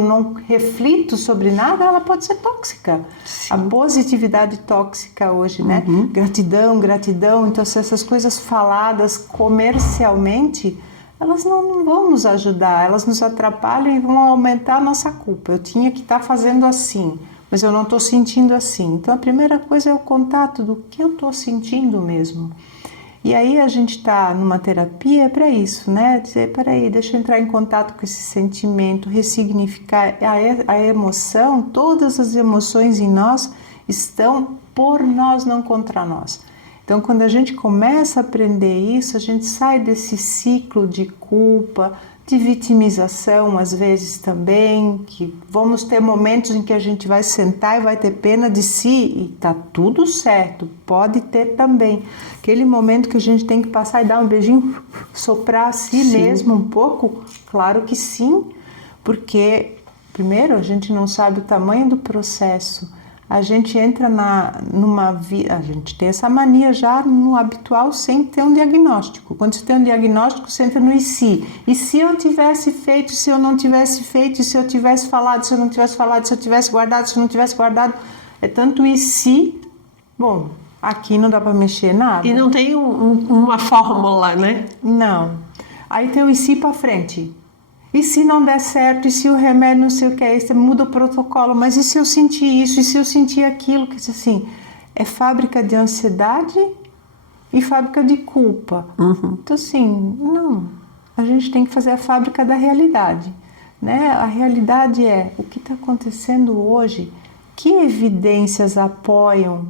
não reflito sobre nada, ela pode ser tóxica. Sim. A positividade tóxica hoje, né? Gratidão, então se essas coisas faladas comercialmente, elas não vão nos ajudar, elas nos atrapalham e vão aumentar a nossa culpa. Eu tinha que estar fazendo assim, mas eu não estou sentindo assim. Então a primeira coisa é o contato do que eu estou sentindo mesmo. E aí a gente está numa terapia para isso, né? Dizer, peraí, deixa eu entrar em contato com esse sentimento, ressignificar a emoção. Todas as emoções em nós estão por nós, não contra nós. Então, quando a gente começa a aprender isso, a gente sai desse ciclo de culpa, de vitimização, às vezes também, que vamos ter momentos em que a gente vai sentar e vai ter pena de si, e tá tudo certo, pode ter também. Aquele momento que a gente tem que passar e dar um beijinho, soprar a si mesmo um pouco, claro que sim, porque, primeiro, a gente não sabe o tamanho do processo. a gente entra numa vida, a gente tem essa mania já no habitual sem ter um diagnóstico. Quando você tem um diagnóstico, você entra no e se? E se eu tivesse feito, se eu não tivesse feito, se eu tivesse falado, se eu não tivesse falado, se eu tivesse guardado, se eu não tivesse guardado, é tanto e se, bom, aqui não dá para mexer nada. E não tem uma fórmula, né? Não. Aí tem o e se para frente. E se não der certo, e se o remédio não sei o que é, você muda o protocolo, mas e se eu sentir isso, e se eu sentir aquilo, que assim, é fábrica de ansiedade e fábrica de culpa. Então assim, não, a gente tem que fazer a fábrica da realidade, né? A realidade é o que está acontecendo hoje, que evidências apoiam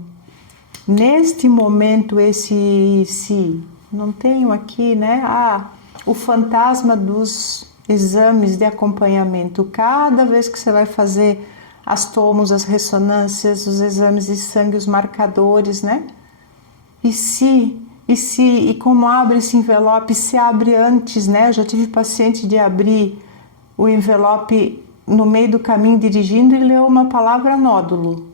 neste momento esse se, não tenho aqui, né? O fantasma dos exames de acompanhamento. Cada vez que você vai fazer as tomos, as ressonâncias, os exames de sangue, os marcadores, né? E como abre esse envelope, se abre antes, né? Eu já tive paciente de abrir o envelope no meio do caminho dirigindo e leu uma palavra nódulo.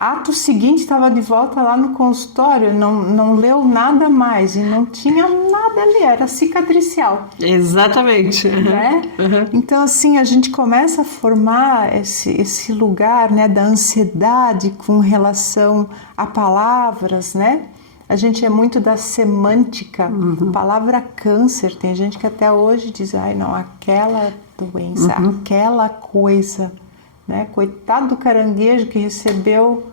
Ato seguinte, estava de volta lá no consultório, não leu nada mais e não tinha nada ali, era cicatricial. Exatamente. Né? Então, assim, a gente começa a formar esse lugar, né, da ansiedade com relação a palavras, né? A gente é muito da semântica. Palavra câncer, tem gente que até hoje diz, ai não, aquela doença, aquela coisa. Né? Coitado do caranguejo que recebeu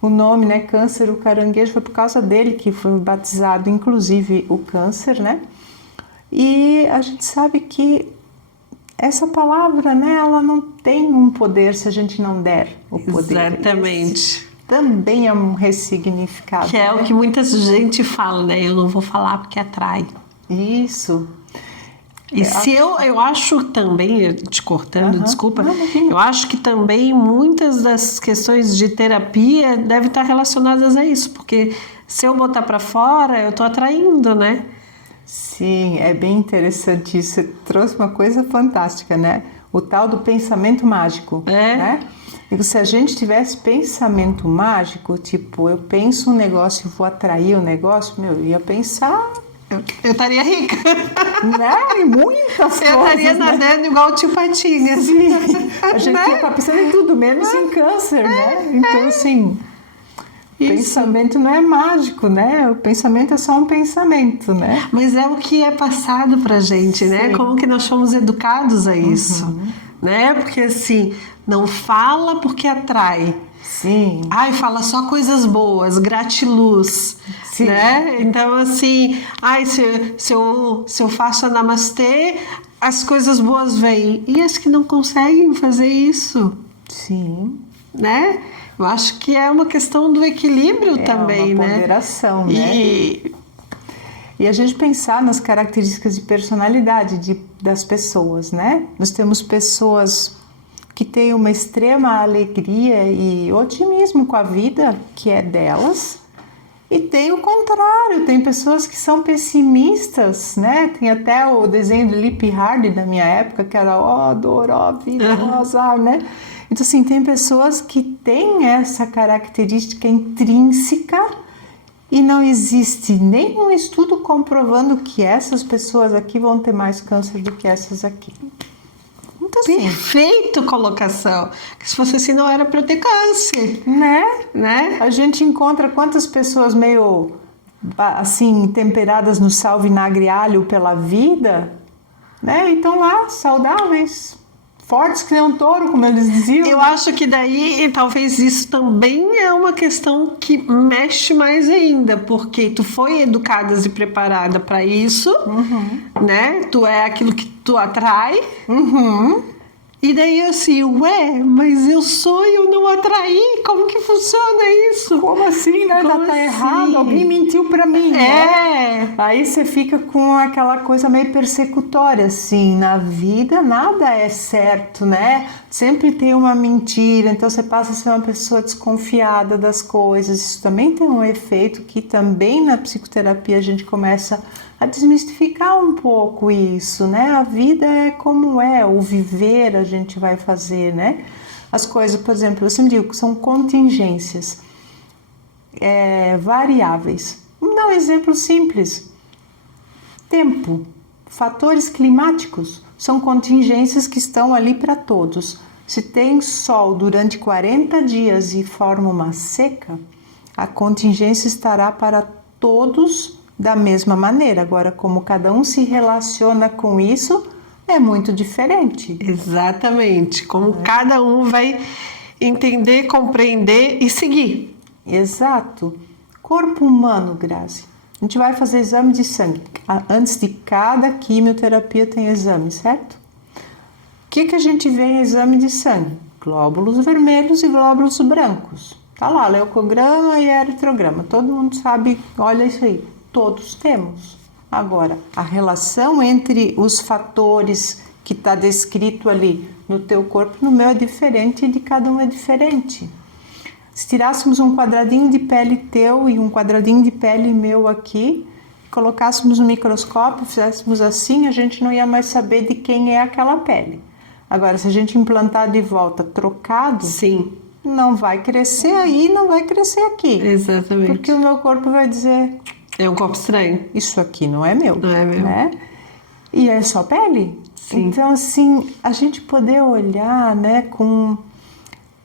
o nome, né? Câncer, o caranguejo foi por causa dele que foi batizado, inclusive o câncer, né? E a gente sabe que essa palavra, né? Ela não tem um poder se a gente não der o poder. Exatamente. Esse também é um ressignificado. Que é, né? O que muita gente fala, né? Eu não vou falar porque atrai. Isso. E eu acho também, te cortando, desculpa, eu acho que também muitas das questões de terapia devem estar relacionadas a isso, porque se eu botar para fora, eu tô atraindo, né? Sim, é bem interessante isso. Você trouxe uma coisa fantástica, né? O tal do pensamento mágico, né? E se a gente tivesse pensamento mágico, tipo, eu penso um negócio e vou atrair um negócio, eu ia pensar... Eu estaria rica. Né? Muitas coisas. Eu estaria nadando igual o tio Patinhas. Sim. A gente está pensando em tudo, menos em câncer, né? Então, assim, pensamento não é mágico, né? O pensamento é só um pensamento, né? Mas é o que é passado pra gente, né? Como que nós fomos educados a isso, né? Porque, assim, não fala porque atrai. Sim. Ai, fala só coisas boas, gratiluz. Sim. Né? Então, assim, se eu faço a namastê, as coisas boas vêm. E as que não conseguem fazer isso? Sim. Né? Eu acho que é uma questão do equilíbrio também, uma né? ponderação, né? E a gente pensar nas características de personalidade das pessoas, né? Nós temos pessoas que têm uma extrema alegria e otimismo com a vida, que é delas. E tem o contrário, tem pessoas que são pessimistas, né? Tem até o desenho do Lip Hardy da minha época, que era dor, vida, azar, né? Então, assim, tem pessoas que têm essa característica intrínseca e não existe nenhum estudo comprovando que essas pessoas aqui vão ter mais câncer do que essas aqui. Então, assim, perfeito colocação. Que se fosse assim, não era para eu ter câncer. Né? A gente encontra quantas pessoas meio, assim, temperadas no sal, vinagre e alho pela vida, né? E estão lá, saudáveis, fortes que nem um touro, como eles diziam. Eu acho que daí, talvez isso também é uma questão que mexe mais ainda, porque tu foi educada e preparada para isso, né? Tu é aquilo que tu atrai. E daí assim, mas eu sou e eu não atraí, como que funciona isso? Como assim, né? Como tá assim? errado, alguém mentiu pra mim, né? Aí você fica com aquela coisa meio persecutória, assim, na vida nada é certo, né? Sempre tem uma mentira, então você passa a ser uma pessoa desconfiada das coisas. Isso também tem um efeito que também na psicoterapia a gente começa a desmistificar um pouco isso, né? A vida é como é, o viver a gente vai fazer, né? As coisas, por exemplo, eu sempre digo que são contingências variáveis. Vamos dar um exemplo simples. Tempo, fatores climáticos, são contingências que estão ali para todos. Se tem sol durante 40 dias e forma uma seca, a contingência estará para todos da mesma maneira. Agora, como cada um se relaciona com isso, é muito diferente. Exatamente. Como cada um vai entender, compreender e seguir. Exato. Corpo humano, Grazi. A gente vai fazer exame de sangue. Antes de cada quimioterapia tem exame, certo? O que a gente vê em exame de sangue? Glóbulos vermelhos e glóbulos brancos. Tá lá, leucograma e eritrograma. Todo mundo sabe, olha isso aí. Todos temos. Agora, a relação entre os fatores que está descrito ali no teu corpo, no meu é diferente e de cada um é diferente. Se tirássemos um quadradinho de pele teu e um quadradinho de pele meu aqui, colocássemos no microscópio, fizéssemos assim, a gente não ia mais saber de quem é aquela pele. Agora, se a gente implantar de volta trocado, sim, não vai crescer aí, não vai crescer aqui. Exatamente. Porque o meu corpo vai dizer... É um corpo estranho. Isso aqui não é meu. Não é meu. Né? E é só pele. Sim. Então, assim, a gente poder olhar, né, com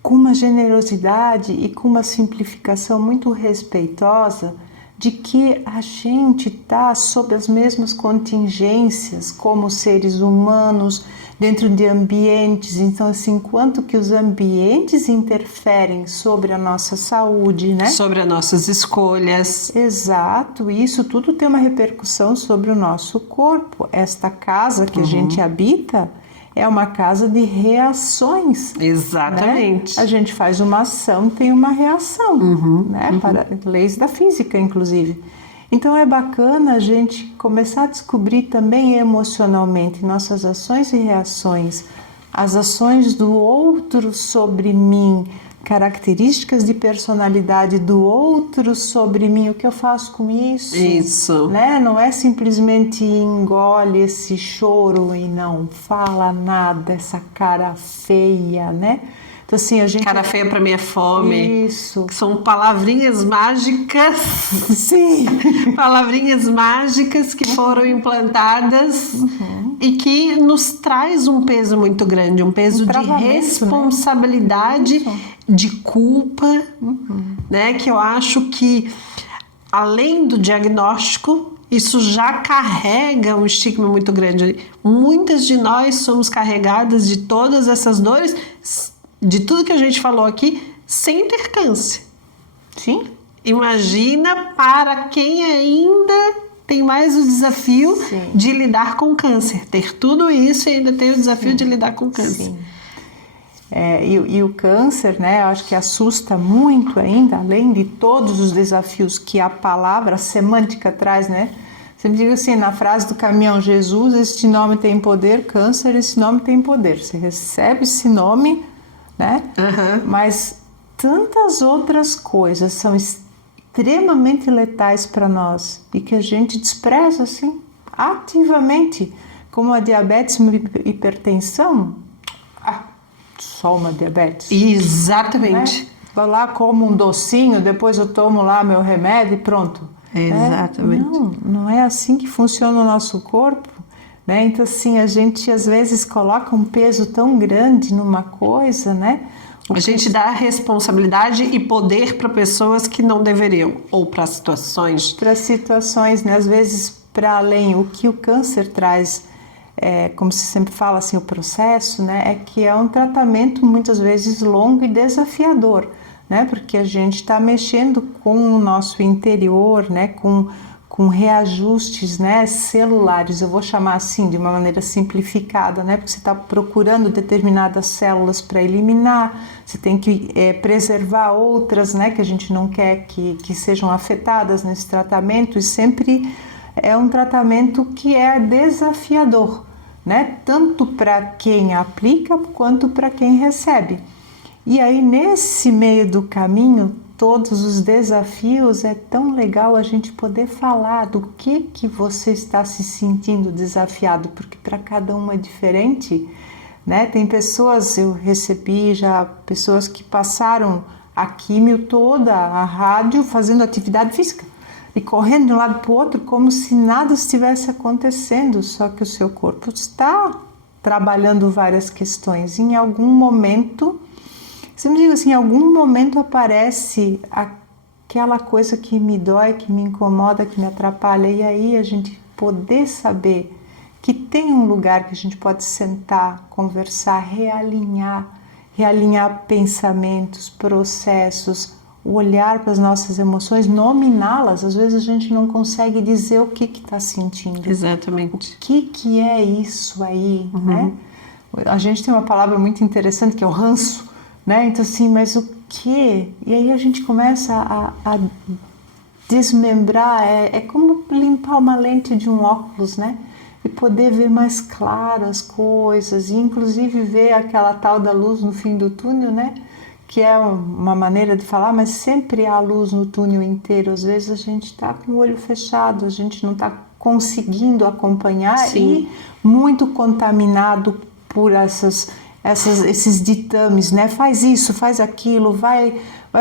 uma generosidade e com uma simplificação muito respeitosa de que a gente está sob as mesmas contingências como seres humanos dentro de ambientes. Então, assim, quanto que os ambientes interferem sobre a nossa saúde, né? Sobre as nossas escolhas. Exato, isso tudo tem uma repercussão sobre o nosso corpo. Esta casa que a gente habita é uma casa de reações. Exatamente. Né? A gente faz uma ação, tem uma reação, né? Para leis da física, inclusive. Então é bacana a gente começar a descobrir também emocionalmente nossas ações e reações, as ações do outro sobre mim, características de personalidade do outro sobre mim, o que eu faço com isso? Isso. Né? Não é simplesmente engole esse choro e não fala nada, essa cara feia, né? Então, assim, a gente... Cara feia pra mim é fome. Isso. São palavrinhas mágicas. Sim. Palavrinhas mágicas que foram implantadas e que nos traz um peso muito grande, um peso de responsabilidade, né? De culpa, né? Que eu acho que, além do diagnóstico, isso já carrega um estigma muito grande. Muitas de nós somos carregadas de todas essas dores, de tudo que a gente falou aqui, sem ter câncer. Sim. Imagina para quem ainda tem mais o desafio de lidar com câncer. Ter tudo isso e ainda ter o desafio de lidar com câncer. Sim. E o câncer, né, eu acho que assusta muito ainda, além de todos os desafios que a palavra, a semântica traz, né? Sempre digo assim, na frase do caminhão, Jesus, este nome tem poder, câncer, esse nome tem poder. Você recebe esse nome, né? Mas tantas outras coisas são extremamente letais para nós e que a gente despreza, assim, ativamente, como a diabetes e hipertensão. Só uma diabetes. Exatamente. Né? Vou lá, como um docinho, depois eu tomo lá meu remédio e pronto. Exatamente. Não é assim que funciona o nosso corpo. Né? Então, assim, a gente às vezes coloca um peso tão grande numa coisa, né? A gente dá responsabilidade e poder para pessoas que não deveriam, ou para situações. Para situações, né? Às vezes, para além, o que o câncer traz, como se sempre fala assim, o processo, né? É que é um tratamento muitas vezes longo e desafiador, né? Porque a gente está mexendo com o nosso interior, né? Com reajustes, né, celulares, eu vou chamar assim de uma maneira simplificada, né, porque você está procurando determinadas células para eliminar, você tem que preservar outras, né, que a gente não quer que sejam afetadas nesse tratamento, e sempre é um tratamento que é desafiador, né, tanto para quem aplica quanto para quem recebe. E aí nesse meio do caminho todos os desafios, é tão legal a gente poder falar do que você está se sentindo desafiado, porque para cada um é diferente, né? Tem pessoas, eu recebi já pessoas que passaram a químio toda, a rádio, fazendo atividade física e correndo de um lado para o outro como se nada estivesse acontecendo, só que o seu corpo está trabalhando várias questões. Em algum momento, sempre digo assim, em algum momento aparece aquela coisa que me dói, que me incomoda, que me atrapalha, e aí a gente poder saber que tem um lugar que a gente pode sentar, conversar, realinhar pensamentos, processos, olhar para as nossas emoções, nominá-las. Às vezes a gente não consegue dizer o que está sentindo. Exatamente. O que é isso aí, né? A gente tem uma palavra muito interessante que é o ranço, né? Então assim, mas o que? E aí a gente começa a desmembrar, é como limpar uma lente de um óculos, né? E poder ver mais claro as coisas, e inclusive ver aquela tal da luz no fim do túnel, né? Que é uma maneira de falar, mas sempre há luz no túnel inteiro. Às vezes a gente está com o olho fechado, a gente não está conseguindo acompanhar. Sim. E muito contaminado por esses ditames, né? Faz isso, faz aquilo, vai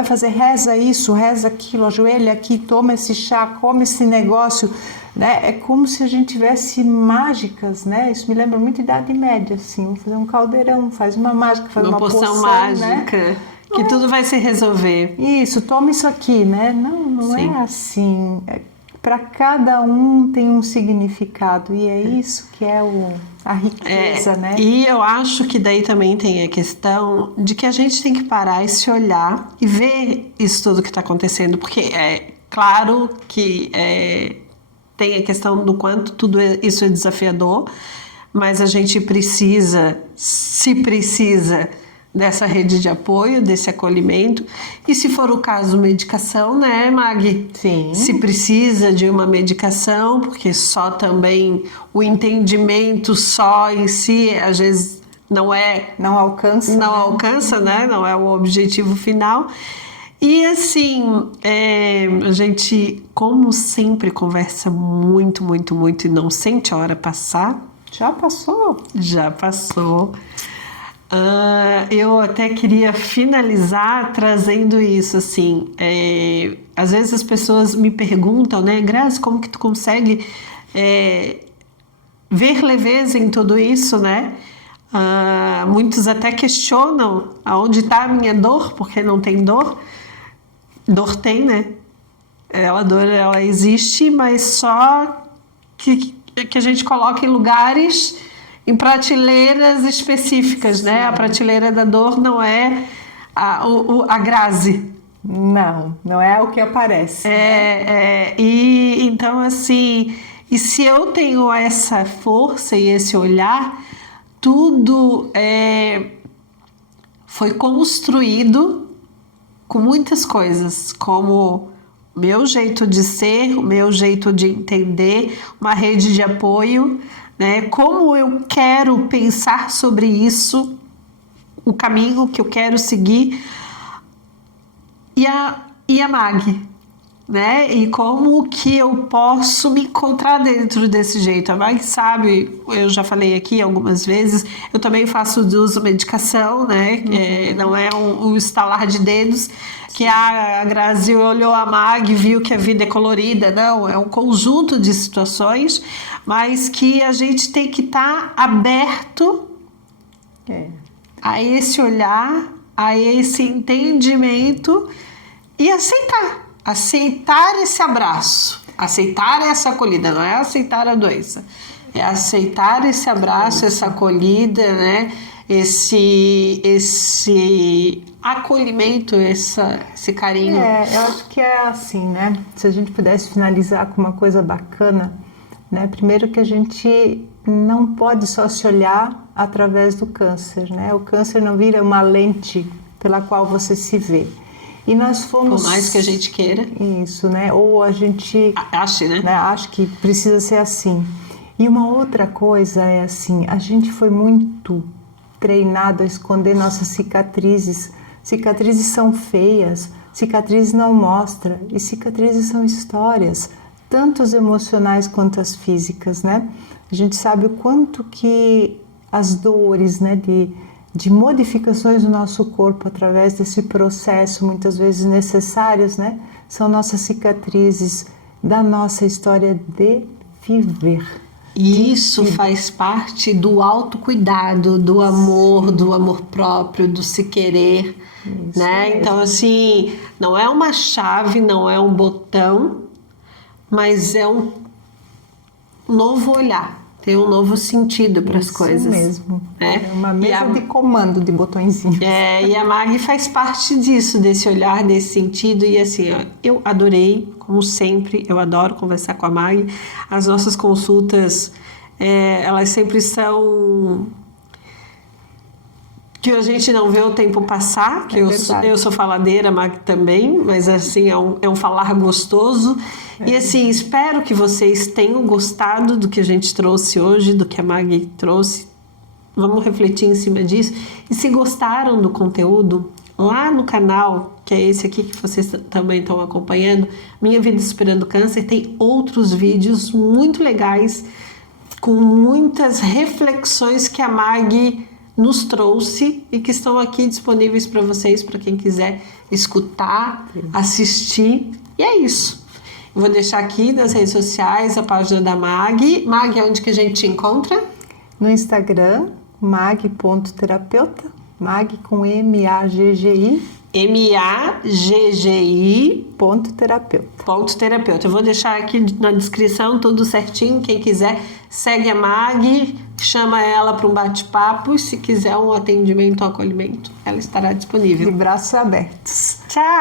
fazer, reza isso, reza aquilo, ajoelha aqui, toma esse chá, come esse negócio, né? É como se a gente tivesse mágicas, né? Isso me lembra muito Idade Média, assim, vamos fazer um caldeirão, faz uma mágica, faz uma poção mágica, né? Que tudo vai se resolver. Isso, toma isso aqui, né? Não Sim. é assim. Para cada um tem um significado, e é isso que é a riqueza, né? E eu acho que daí também tem a questão de que a gente tem que parar e se olhar e ver isso tudo que está acontecendo, porque é claro que tem a questão do quanto tudo isso é desafiador, mas a gente precisa dessa rede de apoio, desse acolhimento, e se for o caso, medicação, né, Mag? Sim. Se precisa de uma medicação, porque só também o entendimento só em si, às vezes, não alcança, né? Não é o objetivo final. E assim, a gente, como sempre, conversa muito, muito, muito e não sente a hora passar. Já passou? Já passou. Eu até queria finalizar trazendo isso, assim, às vezes as pessoas me perguntam, né, Grazi, como que tu consegue ver leveza em tudo isso, né? Muitos até questionam aonde está a minha dor, porque não tem dor. Dor tem, né? Dor ela existe, mas só que a gente coloca em lugares, em prateleiras específicas, né? A prateleira da dor não é a Grazi. Não é o que aparece. E então, assim, e se eu tenho essa força e esse olhar, tudo foi construído com muitas coisas, como o meu jeito de ser, o meu jeito de entender, uma rede de apoio, né? Como eu quero pensar sobre isso, o caminho que eu quero seguir, e a Mag, né? E como que eu posso me encontrar dentro desse jeito. A Mag sabe, eu já falei aqui algumas vezes, eu também faço uso de medicação, né? Não é um estalar de dedos, que a Grazi olhou a Mag e viu que a vida é colorida. Não, é um conjunto de situações, mas que a gente tem que estar aberto a esse olhar, a esse entendimento e aceitar esse abraço, aceitar essa acolhida, não é aceitar a doença, é aceitar esse abraço, essa acolhida, né? Esse acolhimento, esse carinho. Eu acho que é assim, né? Se a gente pudesse finalizar com uma coisa bacana, né? Primeiro que a gente não pode só se olhar através do câncer, né? O câncer não vira uma lente pela qual você se vê. E nós fomos... Por mais que a gente queira. Isso, né? Ou a gente... Ache, né? Acho que precisa ser assim. E uma outra coisa é assim, a gente foi muito treinado a esconder nossas cicatrizes. Cicatrizes são feias, Cicatriz não mostra, e cicatrizes são histórias, tanto as emocionais quanto as físicas, né? A gente sabe o quanto que as dores, né, de modificações do nosso corpo através desse processo, muitas vezes necessárias, né, são nossas cicatrizes da nossa história de viver. E isso faz parte do autocuidado, do amor próprio, do se querer, Isso né? mesmo. Então, assim, não é uma chave, não é um botão, mas é um novo olhar, tem um novo sentido para as Isso coisas. mesmo. Né? É uma mesa E de comando de botõezinhos. e a Mag faz parte disso, desse olhar, desse sentido. E assim, ó, eu adorei, como sempre, eu adoro conversar com a Mag. As nossas consultas, elas sempre são que a gente não vê o tempo passar, que eu sou faladeira, a Mag também, mas assim, é um falar gostoso. E assim, espero que vocês tenham gostado do que a gente trouxe hoje, do que a Mag trouxe. Vamos refletir em cima disso. E se gostaram do conteúdo, lá no canal, que é esse aqui que vocês também estão acompanhando, Minha Vida Superando Câncer, tem outros vídeos muito legais, com muitas reflexões que a Mag nos trouxe e que estão aqui disponíveis para vocês, para quem quiser escutar, assistir. E é isso. Eu vou deixar aqui nas redes sociais a página da Mag. Mag, é onde que a gente te encontra? No Instagram, mag.terapeuta, mag com M-A-G-G-I. M-A-G-G-I. .terapeuta. Eu vou deixar aqui na descrição tudo certinho. Quem quiser, segue a Mag, chama ela para um bate-papo. E se quiser um atendimento, um acolhimento, ela estará disponível. De braços abertos. Tchau!